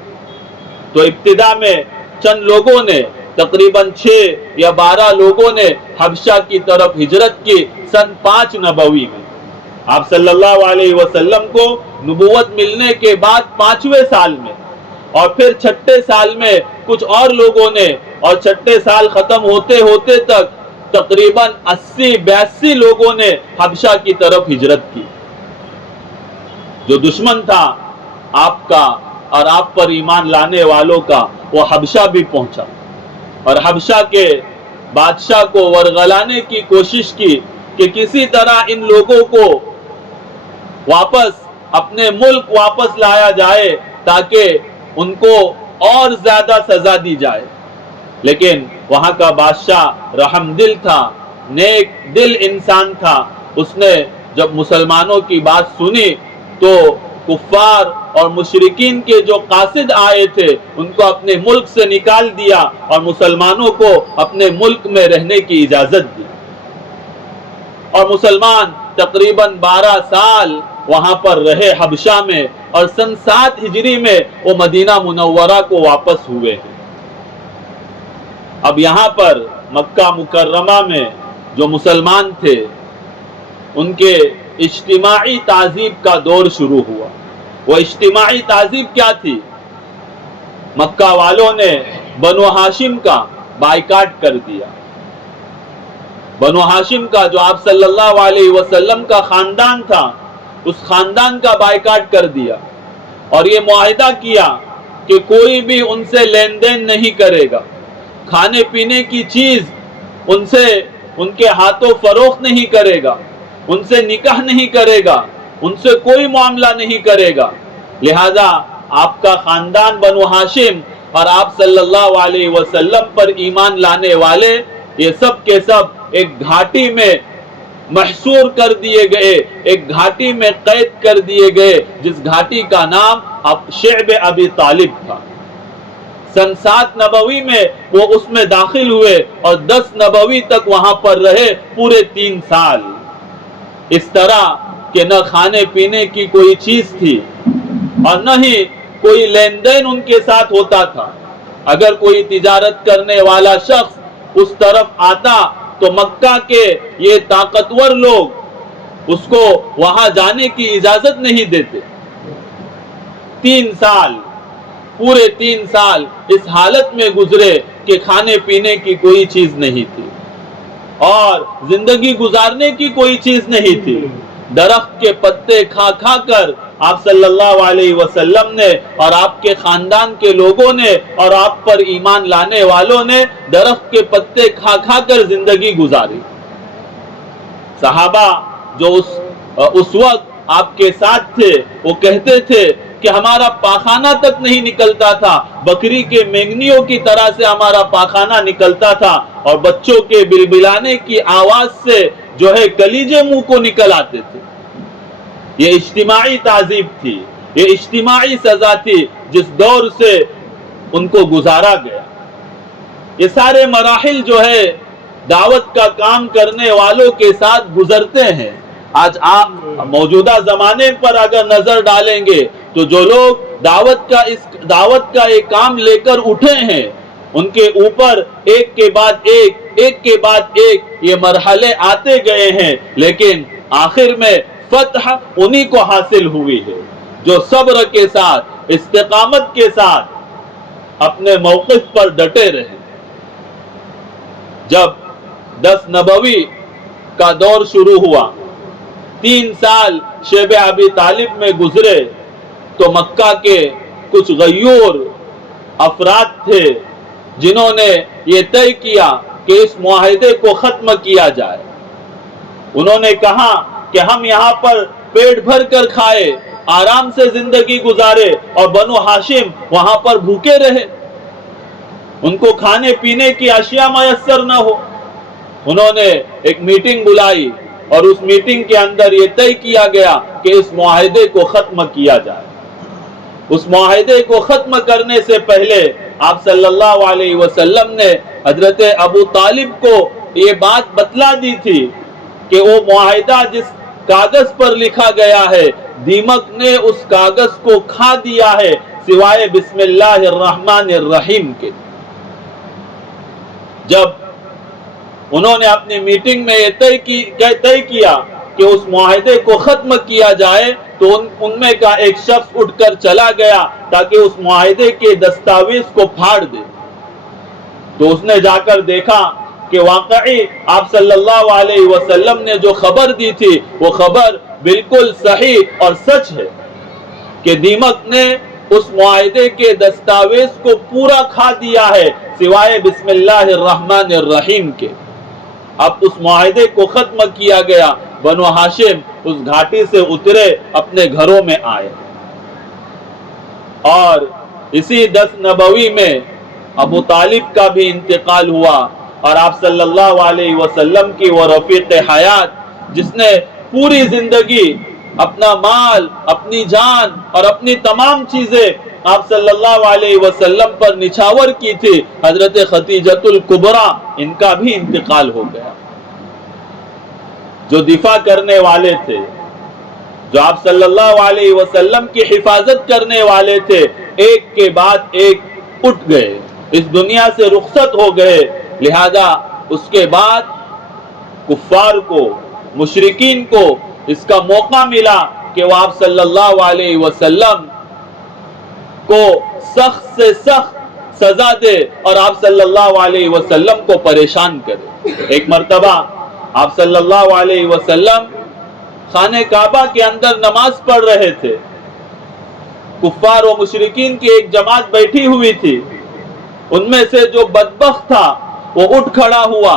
تو ابتدا میں چند لوگوں نے، تقریباً 6 یا 12 لوگوں نے حبشہ کی طرف ہجرت کی سن 5 نبوی میں۔ آپ صلی اللہ علیہ وسلم کو نبوت ملنے کے بعد 5ویں سال میں، اور پھر 6 سال میں کچھ اور لوگوں نے، اور 6 سال ختم ہوتے ہوتے تک تقریباً 80-82 لوگوں نے حبشہ کی طرف ہجرت کی۔ جو دشمن تھا آپ کا اور آپ پر ایمان لانے والوں کا، وہ حبشہ بھی پہنچا، اور حبشہ کے بادشاہ کو ورغلانے کی کوشش کی، کہ کسی طرح ان لوگوں کو واپس اپنے ملک واپس لایا جائے تاکہ ان کو اور زیادہ سزا دی جائے. لیکن وہاں کا بادشاہ رحم دل تھا، نیک دل انسان تھا. اس نے جب مسلمانوں کی بات سنی تو کفار اور مشرکین کے جو قاصد آئے تھے ان کو اپنے ملک سے نکال دیا اور مسلمانوں کو اپنے ملک میں رہنے کی اجازت دی. اور مسلمان تقریباً 12 سال وہاں پر رہے حبشہ میں، اور سن 7 ہجری میں وہ مدینہ منورہ کو واپس ہوئے ہیں. اب یہاں پر مکہ مکرمہ میں جو مسلمان تھے ان کے اجتماعی تعذیب کا دور شروع ہوا. وہ اجتماعی تعذیب کیا تھی؟ مکہ والوں نے بنو ہاشم کا بائیکاٹ کر دیا. بنو ہاشم کا جو آپ صلی اللہ علیہ وسلم کا خاندان تھا اس خاندان کا بائیکاٹ کر دیا، اور یہ معاہدہ کیا کہ کوئی بھی ان سے لین دین نہیں کرے گا، کھانے پینے کی چیز ان سے ان کے ہاتھوں فروخت نہیں کرے گا، ان سے نکاح نہیں کرے گا، ان سے کوئی معاملہ نہیں کرے گا. لہذا آپ کا خاندان بنو ہاشم اور آپ صلی اللہ علیہ وسلم پر ایمان لانے والے یہ سب کے سب ایک گھاٹی میں محصور کر دیے گئے، ایک گھاٹی میں قید کر دیے گئے جس گھاٹی کا نام شعب ابی طالب تھا. سن 7 نبوی میں وہ اس میں داخل ہوئے اور 10 نبوی تک وہاں پر رہے، پورے 3 سال. اس طرح کہ نہ کھانے پینے کی کوئی چیز تھی اور نہ ہی کوئی لین دین ان کے ساتھ ہوتا تھا. اگر کوئی تجارت کرنے والا شخص اس طرف آتا تو مکہ کے یہ طاقتور لوگ اس کو وہاں جانے کی اجازت نہیں دیتے. 3 سال، پورے 3 سال اس حالت میں گزرے کہ کھانے پینے کی کوئی چیز نہیں تھی اور زندگی گزارنے کی کوئی چیز نہیں تھی. درخت کے پتے کھا کھا کر آپ صلی اللہ علیہ وسلم نے اور آپ کے خاندان کے لوگوں نے اور آپ پر ایمان لانے والوں نے درخت کے پتے کھا کھا کر زندگی گزاری. صحابہ جو اس وقت آپ کے ساتھ تھے وہ کہتے تھے کہ ہمارا پاخانہ تک نہیں نکلتا تھا، بکری کے مینگنیوں کی طرح سے ہمارا پاخانہ نکلتا تھا اور بچوں کے بلبلانے کی آواز سے جو ہے کلیجے منہ کو نکل آتے تھے. یہ اجتماعی تعذیب تھی، یہ اجتماعی سزا تھی جس دور سے ان کو گزارا گیا. یہ سارے مراحل جو ہے دعوت کا کام کرنے والوں کے ساتھ گزرتے ہیں. آج آپ موجودہ زمانے پر اگر نظر ڈالیں گے تو جو لوگ دعوت کا ایک کام لے کر اٹھے ہیں ان کے اوپر ایک کے بعد ایک یہ مرحلے آتے گئے ہیں، لیکن آخر میں فتح انہی کو حاصل ہوئی ہے جو صبر کے ساتھ، استقامت کے ساتھ اپنے موقف پر ڈٹے رہے. جب 10 نبوی کا دور شروع ہوا، 3 سال شعب ابی طالب میں گزرے تو مکہ کے کچھ غیور افراد تھے جنہوں نے یہ طے کیا کہ اس معاہدے کو ختم کیا جائے. انہوں نے کہا کہ ہم یہاں پر پیٹ بھر کر کھائے، آرام سے زندگی گزارے اور بنو ہاشم وہاں پر بھوکے رہے، ان کو کھانے پینے کی اشیاء میسر نہ ہو. انہوں نے ایک میٹنگ بلائی اور اس میٹنگ کے اندر یہ طے کیا گیا کہ اس معاہدے کو ختم کیا جائے. اس معاہدے کو ختم کرنے سے پہلے آپ صلی اللہ علیہ وسلم نے حضرت ابو طالب کو یہ بات بتلا دی تھی کہ وہ معاہدہ جس کاغذ پر لکھا گیا ہے دیمک نے اس کاغذ کو کھا دیا ہے سوائے بسم اللہ الرحمن الرحیم کے. جب انہوں نے اپنی میٹنگ میں یہ طے کیا کہ اس معاہدے کو ختم کیا جائے تو ان میں کا ایک شخص اٹھ کر چلا گیا تاکہ اس معاہدے کے دستاویز کو پھاڑ دے. تو اس نے جا کر دیکھا کہ واقعی آپ صلی اللہ علیہ وسلم نے جو خبر دی تھی وہ خبر بالکل صحیح اور سچ ہے کہ دیمک نے اس معاہدے کے دستاویز کو پورا کھا دیا ہے سوائے بسم اللہ الرحمن الرحیم کے. اب اس معاہدے کو ختم کیا گیا، بنو ہاشم اس گھاٹی سے اترے، اپنے گھروں میں آئے، اور اسی 10 نبوی میں ابو طالب کا بھی انتقال ہوا، اور آپ صلی اللہ علیہ وسلم کی وہ رفیق حیات جس نے پوری زندگی اپنا مال، اپنی جان اور اپنی تمام چیزیں آپ صلی اللہ علیہ وسلم پر نچھاور کی تھی، حضرت خدیجۃ الکبریٰ، ان کا بھی انتقال ہو گیا۔ جو دفاع کرنے والے تھے، جو آپ صلی اللہ علیہ وسلم کی حفاظت کرنے والے تھے، ایک کے بعد ایک اٹھ گئے، اس دنیا سے رخصت ہو گئے۔ لہذا اس کے بعد کفار کو، مشرکین کو اس کا موقع ملا کہ وہ آپ صلی اللہ علیہ وسلم کو سخت سے سخت سزا دے اور آپ صلی اللہ علیہ وسلم کو پریشان کرے۔ ایک مرتبہ آپ صلی اللہ علیہ وسلم خانہ کعبہ کے اندر نماز پڑھ رہے تھے، کفار و مشرکین کی ایک جماعت بیٹھی ہوئی تھی، ان میں سے جو بدبخت تھا وہ اٹھ کھڑا ہوا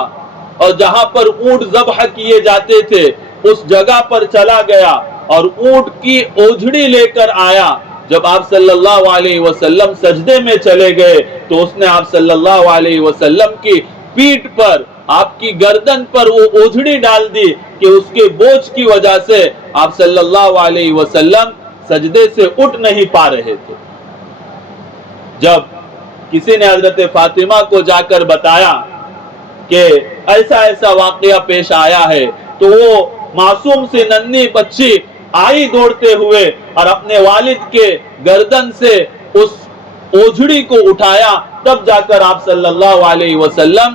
اور جہاں پر اونٹ ذبح کیے جاتے تھے اس جگہ پر چلا گیا اور اونٹ کی اوجھڑی لے کر آیا۔ جب آپ صلی اللہ علیہ وسلم سجدے میں چلے گئے تو اس نے آپ صلی اللہ علیہ وسلم کی پیٹھ پر، آپ کی گردن پر وہ اوجھڑی ڈال دی کہ اس کے بوجھ کی وجہ سے آپ صلی اللہ علیہ وسلم سجدے سے اٹھ نہیں پا رہے تھے۔ جب کسی نے حضرت فاطمہ کو جا کر بتایا کہ ایسا ایسا واقعہ پیش آیا ہے، تو وہ معصوم سی ننھی بچی آئی دوڑتے ہوئے اور اپنے والد کے گردن سے اس اوجھڑی کو اٹھایا، تب جا کر آپ صلی اللہ علیہ وسلم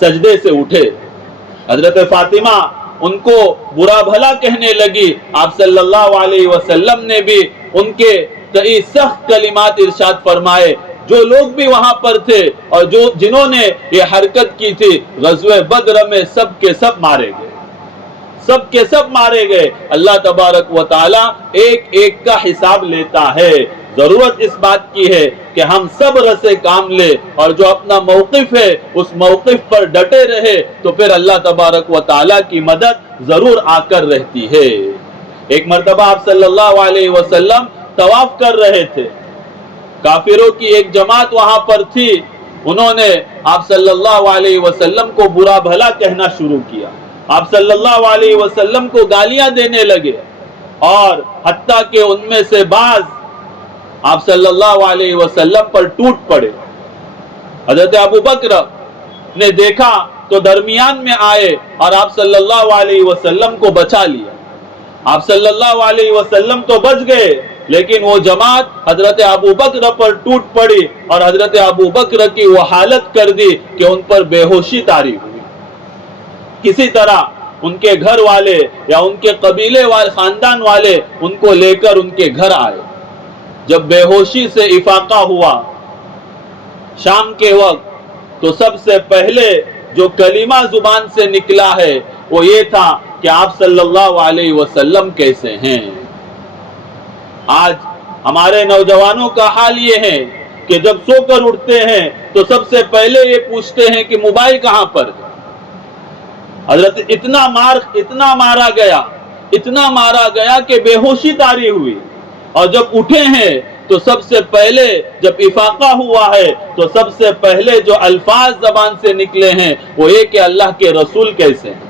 سجدے سے اٹھے۔ حضرت فاطمہ ان کو برا بھلا کہنے لگی، آپ صلی اللہ علیہ وسلم نے بھی ان کے کئی سخت کلمات ارشاد فرمائے۔ جو لوگ بھی وہاں پر تھے اور جنہوں نے یہ حرکت کی تھی، غزوہ بدر میں سب کے سب مارے گئے، سب کے سب مارے گئے۔ اللہ تبارک و تعالی ایک ایک کا حساب لیتا ہے۔ ضرورت اس بات کی ہے کہ ہم صبر سے کام لے اور جو اپنا موقف ہے اس موقف پر ڈٹے رہے، تو پھر اللہ تبارک و تعالی کی مدد ضرور آ کر رہتی ہے۔ ایک مرتبہ آپ صلی اللہ علیہ وسلم طواف کر رہے تھے، کافروں کی ایک جماعت وہاں پر تھی، انہوں نے آپ صلی اللہ علیہ وسلم کو برا بھلا کہنا شروع کیا، آپ صلی اللہ علیہ وسلم کو گالیاں دینے لگے، اور حتیٰ کہ ان میں سے بعض آپ صلی اللہ علیہ وسلم پر ٹوٹ پڑے۔ حضرت ابو بکر نے دیکھا تو درمیان میں آئے اور آپ صلی اللہ علیہ وسلم کو بچا لیا۔ آپ صلی اللہ علیہ وسلم تو بچ گئے، لیکن وہ جماعت حضرت ابو بکر پر ٹوٹ پڑی اور حضرت ابو بکر کی وہ حالت کر دی کہ ان پر بے ہوشی طاری ہوئی۔ کسی طرح ان کے گھر والے یا ان کے قبیلے والے، خاندان والے ان کو لے کر ان کے گھر آئے۔ جب بے ہوشی سے افاقہ ہوا شام کے وقت، تو سب سے پہلے جو کلمہ زبان سے نکلا ہے وہ یہ تھا کہ آپ صلی اللہ علیہ وسلم کیسے ہیں۔ آج ہمارے نوجوانوں کا حال یہ ہے کہ جب سو کر اٹھتے ہیں تو سب سے پہلے یہ پوچھتے ہیں کہ موبائل کہاں پر ہے۔ حضرت اتنا مارا گیا کہ بے ہوشی طاری ہوئی، اور جب اٹھے ہیں تو سب سے پہلے جب افاقہ ہوا ہے تو سب سے پہلے جو الفاظ زبان سے نکلے ہیں وہ یہ کہ اللہ کے رسول کیسے ہیں۔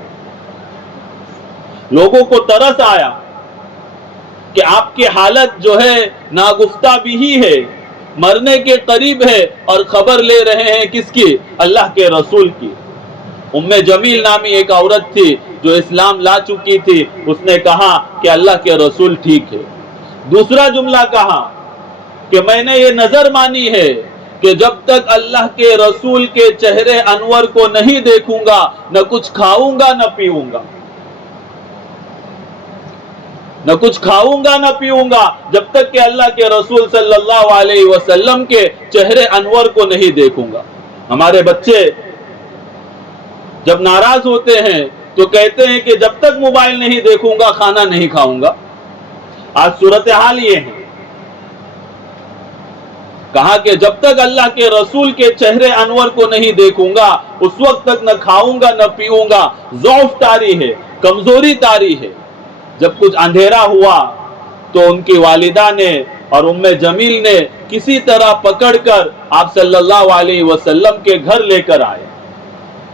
لوگوں کو ترس آیا کہ آپ کی حالت جو ہے ناگفتہ بھی ہی ہے، مرنے کے قریب ہے، اور خبر لے رہے ہیں کس کی؟ اللہ کے رسول کی۔ ام جمیل نامی ایک عورت تھی جو اسلام لا چکی تھی، اس نے کہا کہ اللہ کے رسول ٹھیک ہے۔ دوسرا جملہ کہا کہ میں نے یہ نظر مانی ہے کہ جب تک اللہ کے رسول کے چہرے انور کو نہیں دیکھوں گا نہ کچھ کھاؤں گا نہ پیوں گا، نہ کچھ کھاؤں گا نہ پیوں گا جب تک کہ اللہ کے رسول صلی اللہ علیہ وسلم کے چہرے انور کو نہیں دیکھوں گا۔ ہمارے بچے جب ناراض ہوتے ہیں تو کہتے ہیں کہ جب تک موبائل نہیں دیکھوں گا کھانا نہیں کھاؤں گا۔ آج صورتحال یہ ہے۔ کہا کہ جب تک اللہ کے رسول کے چہرے انور کو نہیں دیکھوں گا اس وقت تک نہ کھاؤں گا نہ پیوں گا. ضعف طاری ہے, کمزوری طاری ہے. جب کچھ اندھیرا ہوا تو ان کی والدہ نے اور ام جمیل نے کسی طرح پکڑ کر آپ صلی اللہ علیہ وسلم کے گھر لے کر آئے.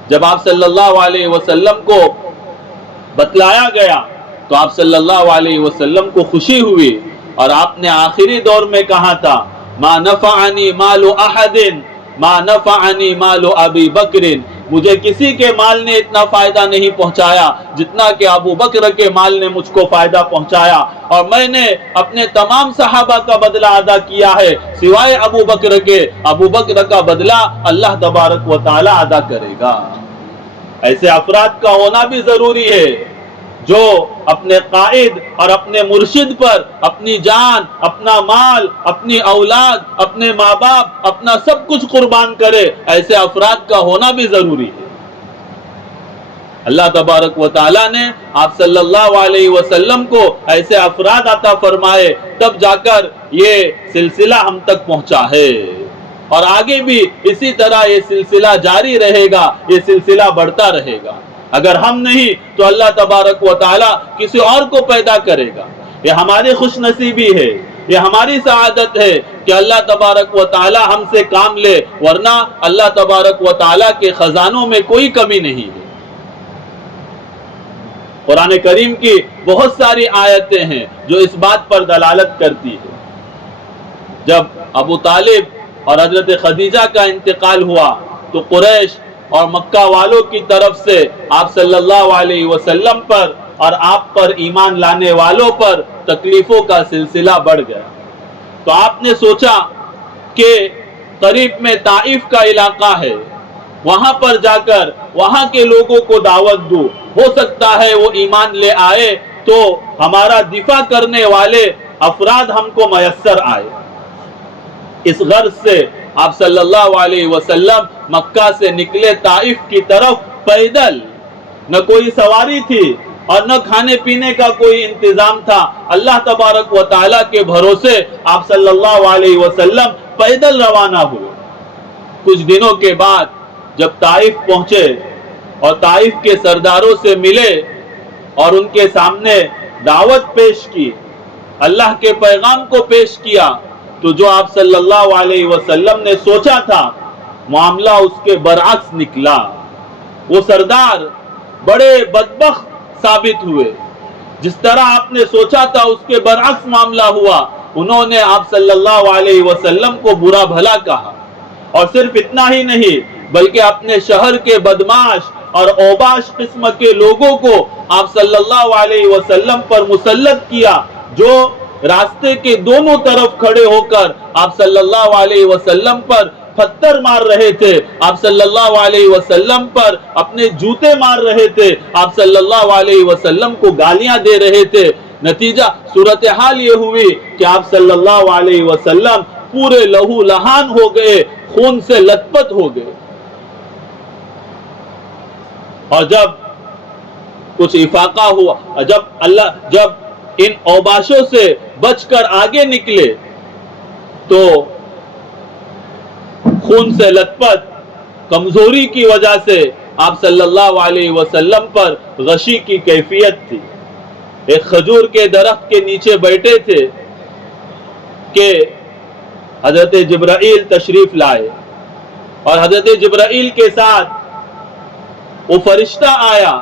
جب آپ صلی اللہ علیہ وسلم کو بتلایا گیا تو آپ صلی اللہ علیہ وسلم کو خوشی ہوئی اور آپ نے آخری دور میں کہا تھا ما نفعنی مال احد ما نفعنی مال ابی بکر, مجھے کسی کے مال نے اتنا فائدہ نہیں پہنچایا جتنا کہ ابو بکر کے مال نے مجھ کو فائدہ پہنچایا, اور میں نے اپنے تمام صحابہ کا بدلہ ادا کیا ہے سوائے ابو بکر کے. ابو بکر کا بدلہ اللہ تبارک و تعالی ادا کرے گا. ایسے افراد کا ہونا بھی ضروری ہے جو اپنے قائد اور اپنے مرشد پر اپنی جان, اپنا مال, اپنی اولاد, اپنے ماں باپ, اپنا سب کچھ قربان کرے. ایسے افراد کا ہونا بھی ضروری ہے. اللہ تبارک و تعالیٰ نے آپ صلی اللہ علیہ وسلم کو ایسے افراد عطا فرمائے, تب جا کر یہ سلسلہ ہم تک پہنچا ہے, اور آگے بھی اسی طرح یہ سلسلہ جاری رہے گا, یہ سلسلہ بڑھتا رہے گا. اگر ہم نہیں تو اللہ تبارک و تعالیٰ کسی اور کو پیدا کرے گا. یہ ہماری خوش نصیبی ہے, یہ ہماری سعادت ہے کہ اللہ تبارک و تعالیٰ ہم سے کام لے, ورنہ اللہ تبارک و تعالیٰ کے خزانوں میں کوئی کمی نہیں ہے. قرآن کریم کی بہت ساری آیتیں ہیں جو اس بات پر دلالت کرتی ہے. جب ابو طالب اور حضرت خدیجہ کا انتقال ہوا تو قریش اور مکہ والوں کی طرف سے آپ صلی اللہ علیہ وسلم پر اور آپ پر ایمان لانے والوں پر تکلیفوں کا سلسلہ بڑھ گیا. تو آپ نے سوچا کہ قریب میں طائف کا علاقہ ہے, وہاں پر جا کر وہاں کے لوگوں کو دعوت دوں, ہو سکتا ہے وہ ایمان لے آئے تو ہمارا دفاع کرنے والے افراد ہم کو میسر آئے. اس غرض سے آپ صلی اللہ علیہ وسلم مکہ سے نکلے طائف کی طرف پیدل. نہ کوئی سواری تھی اور نہ کھانے پینے کا کوئی انتظام تھا. اللہ تبارک و تعالیٰ کے بھروسے آپ صلی اللہ علیہ وسلم پیدل روانہ ہوئے. کچھ دنوں کے بعد جب طائف پہنچے اور طائف کے سرداروں سے ملے اور ان کے سامنے دعوت پیش کی, اللہ کے پیغام کو پیش کیا, تو جو آپ صلی اللہ علیہ وسلم نے سوچا تھا معاملہ اس کے برعکس نکلا. وہ سردار بڑے بدبخت ثابت ہوئے. جس طرح آپ نے سوچا تھا اس کے برعکس معاملہ ہوا. انہوں نے آپ صلی اللہ علیہ وسلم کو برا بھلا کہا, اور صرف اتنا ہی نہیں بلکہ اپنے شہر کے بدماش اور اوباش قسم کے لوگوں کو آپ صلی اللہ علیہ وسلم پر مسلط کیا, جو راستے کے دونوں طرف کھڑے ہو کر آپ صلی اللہ علیہ وسلم پر پتھر مار رہے تھے, آپ صلی اللہ علیہ وسلم پر اپنے جوتے مار رہے تھے, آپ صلی اللہ علیہ وسلم کو گالیاں دے رہے تھے. نتیجہ صورتحال یہ ہوئی کہ آپ صلی اللہ علیہ وسلم پورے لہو لہان ہو گئے, خون سے لت پت ہو گئے. اور جب کچھ افاقہ ہوا, جب ان اوباشوں سے بچ کر آگے نکلے تو خون سے لت پت کمزوری کی وجہ سے آپ صلی اللہ علیہ وسلم پر غشی کی کیفیت تھی. ایک کھجور کے درخت کے نیچے بیٹھے تھے کہ حضرت جبرائیل تشریف لائے, اور حضرت جبرائیل کے ساتھ وہ فرشتہ آیا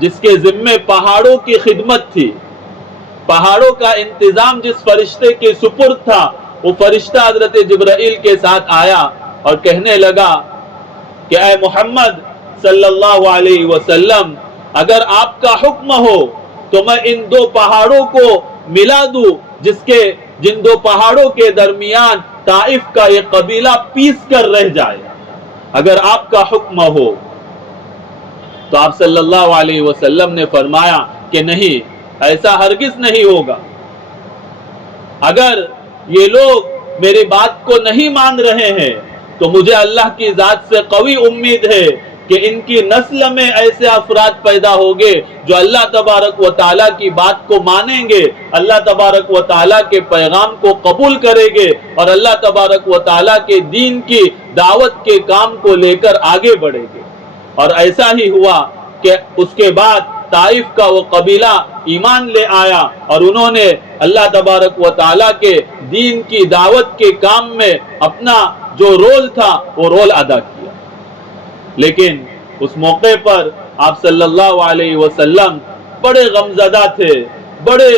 جس کے ذمے پہاڑوں کی خدمت تھی. پہاڑوں کا انتظام جس فرشتے کے سپرد تھا, وہ فرشتہ حضرت جبرائیل کے ساتھ آیا اور کہنے لگا کہ اے محمد صلی اللہ علیہ وسلم, اگر آپ کا حکم ہو تو میں ان دو پہاڑوں کو ملا دوں جن دو پہاڑوں کے درمیان طائف کا یہ قبیلہ پیس کر رہ جائے. اگر آپ کا حکم ہو. تو آپ صلی اللہ علیہ وسلم نے فرمایا کہ نہیں, ایسا ہرگز نہیں ہوگا. اگر یہ لوگ میری بات کو نہیں مان رہے ہیں تو مجھے اللہ کی ذات سے قوی امید ہے کہ ان کی نسل میں ایسے افراد پیدا ہوگے جو اللہ تبارک و تعالیٰ کی بات کو مانیں گے، اللہ تبارک و تعالیٰ کے پیغام کو قبول کریں گے اور اللہ تبارک و تعالیٰ کے دین کی دعوت کے کام کو لے کر آگے بڑھیں گے۔ اور ایسا ہی ہوا کہ اس کے بعد طائف کا وہ قبیلہ ایمان لے آیا اور انہوں نے اللہ تبارک و تعالیٰ کے دین کی دعوت کے کام میں اپنا جو رول تھا وہ رول ادا کیا۔ لیکن اس موقع پر آپ صلی اللہ علیہ وسلم بڑے غمزدہ تھے، بڑے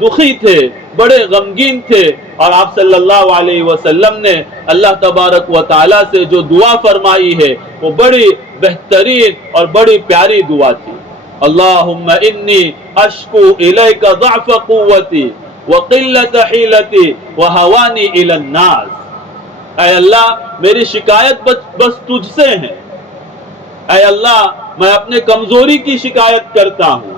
دکھی تھے، بڑے غمگین تھے، اور آپ صلی اللہ علیہ وسلم نے اللہ تبارک و تعالیٰ سے جو دعا فرمائی ہے وہ بڑی بہترین اور بڑی پیاری دعا تھی۔ اللہم انی اشکو الیک ضعف قوتی وقلت حیلتی وہوانی الی الناس۔ اے اللہ میری شکایت بس تجھ سے ہے، اے اللہ میں اپنے کمزوری کی شکایت کرتا ہوں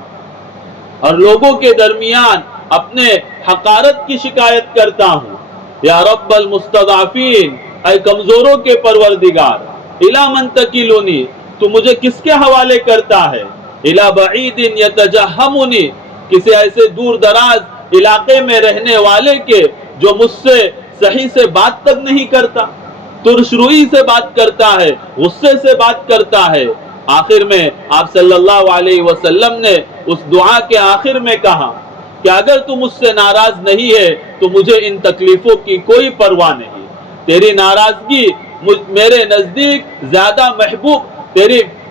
اور لوگوں کے درمیان اپنے حقارت کی شکایت کرتا ہوں۔ یا رب المستضعفین، اے کمزوروں کے پروردگار، الی من تکلنی، تو مجھے کس کے حوالے کرتا ہے؟ الی بعید یتجہمنی، کسی ایسے دور دراز علاقے میں رہنے والے کے جو مجھ سے صحیح سے بات تک نہیں کرتا، ترش روئی سے بات کرتا ہے، غصے سے بات کرتا ہے۔ آخر میں آپ صلی اللہ علیہ وسلم نے اس دعا کے آخر میں کہا کہ اگر تو مجھ سے ناراض نہیں ہے تو مجھے ان تکلیفوں کی کوئی پرواہ نہیں، تیری ناراضگی میرے نزدیک زیادہ محبوب،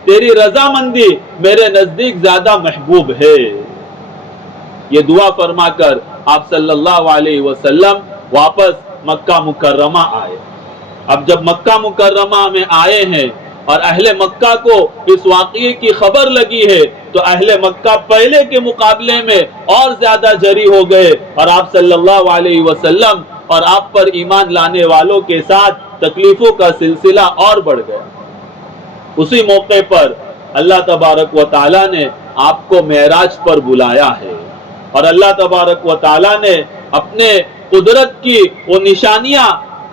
تیری رضامندی میرے نزدیک زیادہ محبوب ہے۔ یہ دعا فرما کر آپ صلی اللہ علیہ وسلم واپس مکہ مکرمہ آئے۔ اب جب مکہ مکرمہ میں آئے ہیں اور اہل مکہ کو اس واقعے کی خبر لگی ہے تو اہل مکہ پہلے کے مقابلے میں اور زیادہ جری ہو گئے اور آپ صلی اللہ علیہ وسلم اور آپ پر ایمان لانے والوں کے ساتھ تکلیفوں کا سلسلہ اور بڑھ گیا۔ اسی موقع پر اللہ تبارک و تعالیٰ نے آپ کو معراج پر بلایا ہے اور اللہ تبارک و تعالیٰ نے اپنے قدرت کی وہ نشانیاں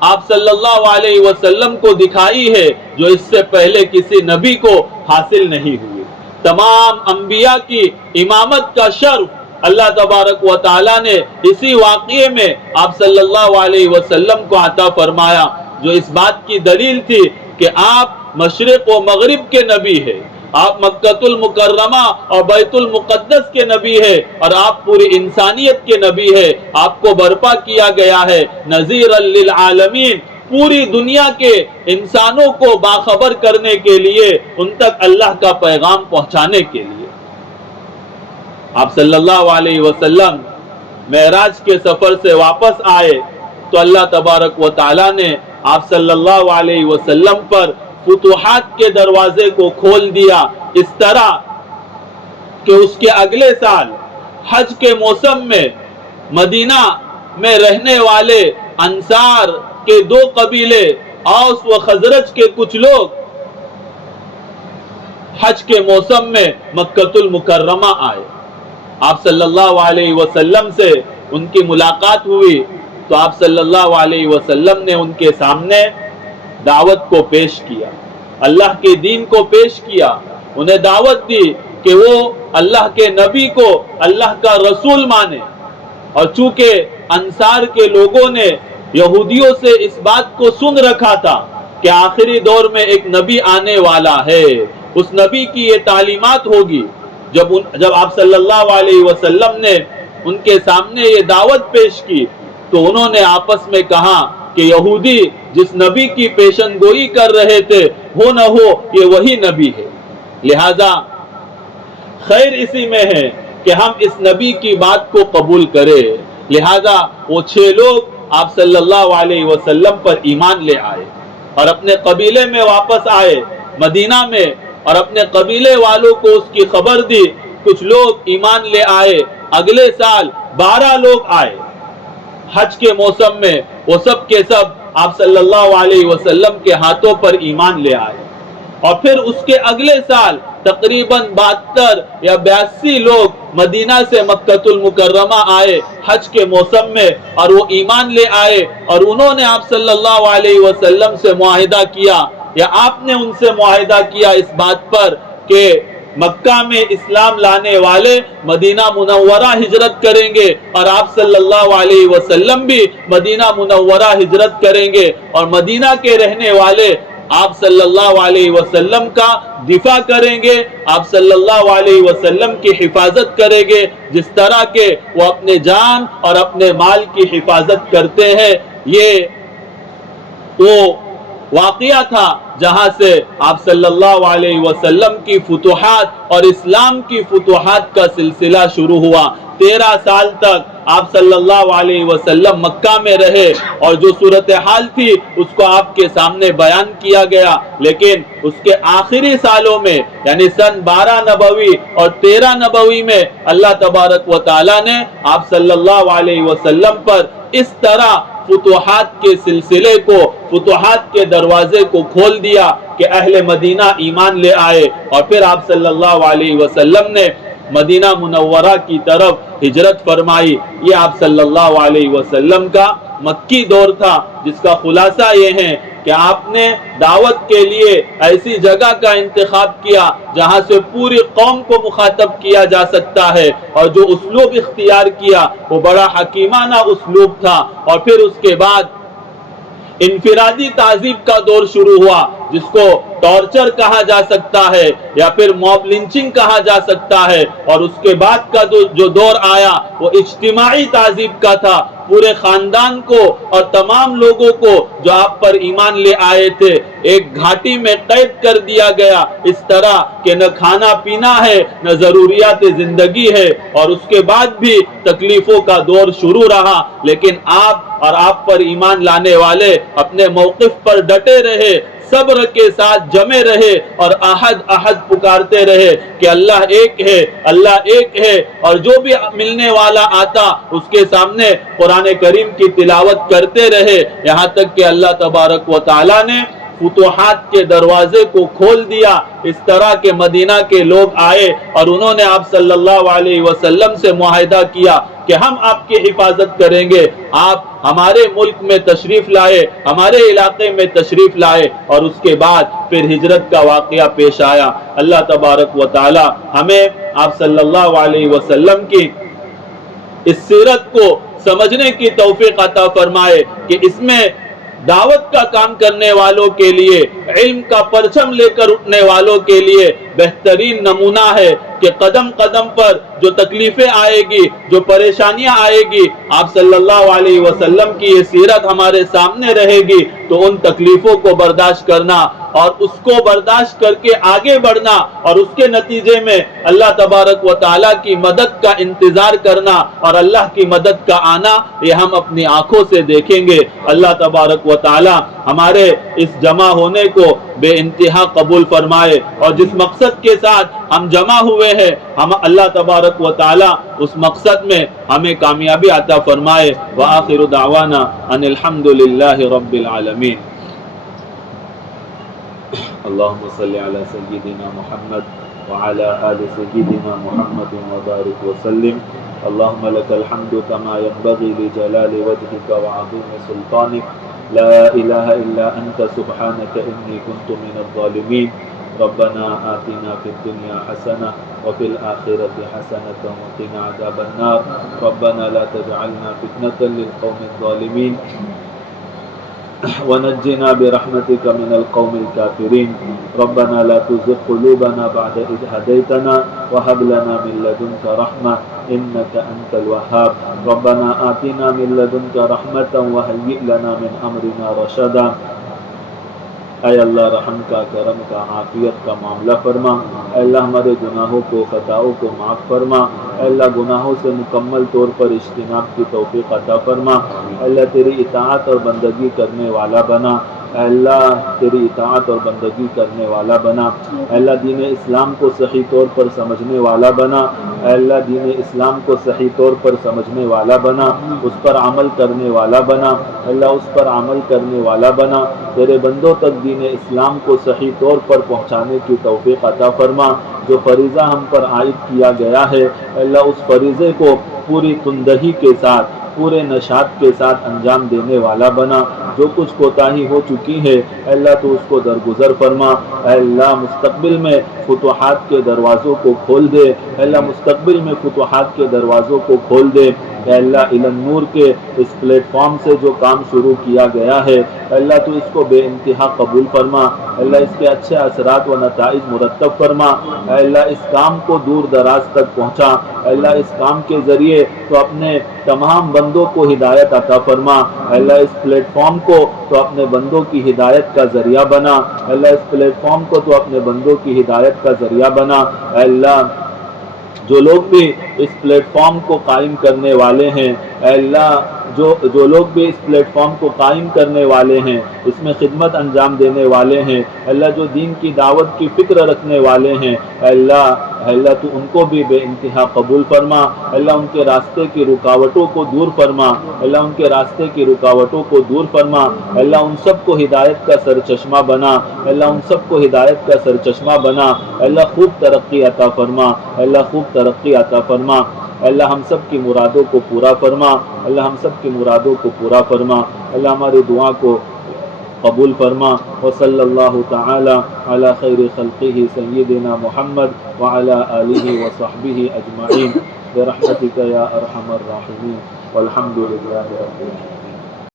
آپ صلی اللہ علیہ وسلم کو دکھائی ہے جو اس سے پہلے کسی نبی کو حاصل نہیں ہوئی۔ تمام انبیاء کی امامت کا شرف اللہ تبارک و تعالیٰ نے اسی واقعے میں آپ صلی اللہ علیہ وسلم کو عطا فرمایا، جو اس بات کی دلیل تھی کہ آپ مشرق و مغرب کے نبی ہیں، آپ مکۃ المکرمہ اور بیت المقدس کے نبی ہے اور آپ پوری انسانیت کے نبی ہے۔ آپ کو برپا کیا گیا ہے نذیرا للعالمین، پوری دنیا کے انسانوں کو باخبر کرنے کے لیے، ان تک اللہ کا پیغام پہنچانے کے لیے۔ آپ صلی اللہ علیہ وسلم معراج کے سفر سے واپس آئے تو اللہ تبارک و تعالیٰ نے آپ صلی اللہ علیہ وسلم پر فتوحات کے دروازے کو کھول دیا، اس طرح کہ اس کے اگلے سال حج کے موسم میں مدینہ میں رہنے والے انصار کے دو قبیلے اوس و خزرج کے کچھ لوگ حج کے موسم میں مکۃ المکرمہ آئے۔ آپ صلی اللہ علیہ وسلم سے ان کی ملاقات ہوئی تو آپ صلی اللہ علیہ وسلم نے ان کے سامنے دعوت کو پیش کیا، اللہ کے دین کو پیش کیا، انہیں دعوت دی کہ وہ اللہ کے نبی کو اللہ کا رسول مانے۔ اور چونکہ انصار کے لوگوں نے یہودیوں سے اس بات کو سن رکھا تھا کہ آخری دور میں ایک نبی آنے والا ہے، اس نبی کی یہ تعلیمات ہوگی، جب آپ صلی اللہ علیہ وسلم نے ان کے سامنے یہ دعوت پیش کی تو انہوں نے آپس میں کہا کہ یہودی جس نبی کی پیشن گوئی کر رہے تھے ہو نہ ہو یہ وہی نبی ہے، لہذا خیر اسی میں ہے کہ ہم اس نبی کی بات کو قبول کریں۔ لہذا وہ 6 لوگ آپ صلی اللہ علیہ وسلم پر ایمان لے آئے اور اپنے قبیلے میں واپس آئے مدینہ میں، اور اپنے قبیلے والوں کو اس کی خبر دی۔ کچھ لوگ ایمان لے آئے، اگلے سال 12 لوگ آئے حج کے موسم میں، وہ سب کے سب آپ صلی اللہ علیہ وسلم کے ہاتھوں پر ایمان لے آئے۔ اور پھر اس کے اگلے سال تقریباً 72 یا 82 لوگ مدینہ سے مکۃ المکرمہ آئے حج کے موسم میں، اور وہ ایمان لے آئے اور انہوں نے آپ صلی اللہ علیہ وسلم سے معاہدہ کیا یا آپ نے ان سے معاہدہ کیا اس بات پر کہ مکہ میں اسلام لانے والے مدینہ منورہ ہجرت کریں گے اور آپ صلی اللہ علیہ وسلم بھی مدینہ منورہ ہجرت کریں گے اور مدینہ کے رہنے والے آپ صلی اللہ علیہ وسلم کا دفاع کریں گے، آپ صلی اللہ علیہ وسلم کی حفاظت کریں گے جس طرح کہ وہ اپنے جان اور اپنے مال کی حفاظت کرتے ہیں۔ یہ وہ واقعہ تھا جہاں سے آپ صلی اللہ علیہ وسلم کی فتوحات اور اسلام کی فتوحات کا سلسلہ شروع ہوا۔ 13 سال تک آپ صلی اللہ علیہ وسلم مکہ میں رہے اور جو صورتحال تھی اس کو آپ کے سامنے بیان کیا گیا، لیکن اس کے آخری سالوں میں یعنی سن 12 نبوی اور 13 نبوی میں اللہ تبارک و تعالی نے آپ صلی اللہ علیہ وسلم پر اس طرح فتوحات کے سلسلے کو، فتوحات کے دروازے کو کھول دیا کہ اہل مدینہ ایمان لے آئے اور پھر آپ صلی اللہ علیہ وسلم نے مدینہ منورہ کی طرف ہجرت فرمائی۔ یہ آپ صلی اللہ علیہ وسلم کا مکی دور تھا جس کا خلاصہ یہ ہے کہ آپ نے دعوت کے لیے ایسی جگہ کا انتخاب کیا جہاں سے پوری قوم کو مخاطب کیا جا سکتا ہے، اور جو اسلوب اختیار کیا وہ بڑا حکیمانہ اسلوب تھا۔ اور پھر اس کے بعد انفرادی تعذیب کا دور شروع ہوا جس کو ٹارچر کہا جا سکتا ہے یا پھر موب لنچنگ کہا جا سکتا ہے، اور اس کے بعد کا جو دور آیا وہ اجتماعی تعذیب کا تھا۔ پورے خاندان کو اور تمام لوگوں کو جو آپ پر ایمان لے آئے تھے ایک گھاٹی میں قید کر دیا گیا، اس طرح کہ نہ کھانا پینا ہے نہ ضروریات زندگی ہے، اور اس کے بعد بھی تکلیفوں کا دور شروع رہا، لیکن آپ اور آپ پر ایمان لانے والے اپنے موقف پر ڈٹے رہے، صبر کے ساتھ جمے رہے اور احد احد پکارتے رہے کہ اللہ ایک ہے، اللہ ایک ہے، اور جو بھی ملنے والا آتا اس کے سامنے قرآن کریم کی تلاوت کرتے رہے، یہاں تک کہ اللہ تبارک و تعالی نے فتوحات کے دروازے کو کھول دیا۔ اس طرح کے مدینہ کے لوگ آئے اور انہوں نے آپ صلی اللہ علیہ وسلم سے معاہدہ کیا کہ ہم آپ کی حفاظت کریں گے، آپ ہمارے ملک میں تشریف لائے، ہمارے علاقے میں تشریف لائے، اور اس کے بعد پھر ہجرت کا واقعہ پیش آیا۔ اللہ تبارک و تعالی ہمیں آپ صلی اللہ علیہ وسلم کی اس سیرت کو سمجھنے کی توفیق عطا فرمائے کہ اس میں دعوت کا کام کرنے والوں کے لیے، علم کا پرچم لے کر اٹھنے والوں کے لیے بہترین نمونہ ہے کہ قدم قدم پر جو تکلیفیں آئے گی، جو پریشانیاں آئے گی، آپ صلی اللہ علیہ وسلم کی یہ سیرت ہمارے سامنے رہے گی تو ان تکلیفوں کو برداشت کرنا اور اس کو برداشت کر کے آگے بڑھنا اور اس کے نتیجے میں اللہ تبارک و تعالیٰ کی مدد کا انتظار کرنا اور اللہ کی مدد کا آنا، یہ ہم اپنی آنکھوں سے دیکھیں گے۔ اللہ تبارک و تعالیٰ ہمارے اس جمع ہونے کو بے انتہا قبول فرمائے، اور جس مقصد کے ساتھ ہم جمع ہوئے ہیں ہم اللہ تبارک و تعالیٰ اس مقصد میں ہمیں کامیابی عطا فرمائے۔ وآخر دعوانا ان الحمد للہ رب العالمین۔ اللهم صل على سيدنا محمد وعلى آل سيدنا محمد وبارك وسلم۔ اللهم لك الحمد كما ينبغي لجلال وجهك وعظيم سلطانك، لا إله إلا أنت سبحانك إني كنت من الظالمين۔ ربنا آتنا في الدنيا حسنة وفي الآخرة حسنة وقنا عذاب النار۔ ربنا لا تجعلنا فتنة للقوم الظالمين ونجنا برحمتك من القوم الكافرين۔ ربنا لا تزغ قلوبنا بعد إذ هديتنا وهب لنا من لدنك رحمة إنك أنت الوهاب۔ ربنا آتنا من لدنك رحمة وهيئ لنا من أمرنا رشدا۔ اے اللہ رحم کا، کرم کا، عافیت کا معاملہ فرما۔ اے اللہ ہمارے گناہوں کو، خطاؤں کو معاف فرما۔ اے اللہ گناہوں سے مکمل طور پر اجتناب کی توفیق عطا فرما۔ اے اللہ تیری اطاعت اور بندگی کرنے والا بنا۔ اے اللہ تیری اطاعت اور بندگی کرنے والا بنا۔ اے اللہ دین اسلام کو صحیح طور پر سمجھنے والا بنا۔ اے اللہ دین اسلام کو صحیح طور پر سمجھنے والا بنا، اس پر عمل کرنے والا بنا۔ اے اللہ اس پر عمل کرنے والا بنا۔ تیرے بندوں تک دین اسلام کو صحیح طور پر پہنچانے کی توفیق عطا فرما۔ جو فریضہ ہم پر عائد کیا گیا ہے اے اللہ اس فریضے کو پوری تندہی کے ساتھ، پورے نشاط کے ساتھ انجام دینے والا بنا۔ جو کچھ کوتاہی ہو چکی ہے اے اللہ تو اس کو درگزر فرما۔ اے اللہ مستقبل میں فتوحات کے دروازوں کو کھول دے، اے اللہ مستقبل میں فتوحات کے دروازوں کو کھول دے۔ اے اللہ علم نور کے اس پلیٹ فارم سے جو کام شروع کیا گیا ہے اے اللہ تو اس کو بے انتہا قبول فرما۔ اے اللہ اس کے اچھے اثرات و نتائج مرتب فرما۔ اے اللہ اس کام کو دور دراز تک پہنچا۔ اے اللہ اس کام کے ذریعے تو اپنے تمام بندوں کو ہدایت عطا فرما۔ اے اللہ اس پلیٹ فارم کو تو اپنے بندوں کی ہدایت کا ذریعہ بنا۔ اے اللہ اس پلیٹ فارم کو تو اپنے بندوں کی ہدایت کا ذریعہ بنا۔ اے اللہ جو لوگ بھی اس پلیٹ فارم کو قائم کرنے والے ہیں اے اللہ جو لوگ بھی اس پلیٹ فارم کو قائم کرنے والے ہیں، اس میں خدمت انجام دینے والے ہیں اے اللہ جو دین کی دعوت کی فکر رکھنے والے ہیں اے اللہ تو ان کو بھی بے انتہا قبول فرما۔ اے اللہ ان کے راستے کی رکاوٹوں کو دور فرما۔ اے اللہ ان کے راستے کی رکاوٹوں کو دور فرما۔ اے اللہ ان سب کو ہدایت کا سرچشمہ بنا۔ اے اللہ ان سب کو ہدایت کا سرچشمہ بنا۔ اے اللہ خوب ترقی عطا فرما۔ اے اللہ خوب ترقی عطا فرما۔ اے اللہ ہم سب کی مرادوں کو پورا فرما۔ اللہ ہم سب کی مرادوں کو پورا فرما۔ اللہ ہماری دعا کو قبول فرما۔ وصلی اللہ تعالی علی خیر خلقہ سیدنا محمد وعلی آلہ وصحبہ اجمعین برحمتک یا ارحم الراحمین والحمد للہ رب العالمین۔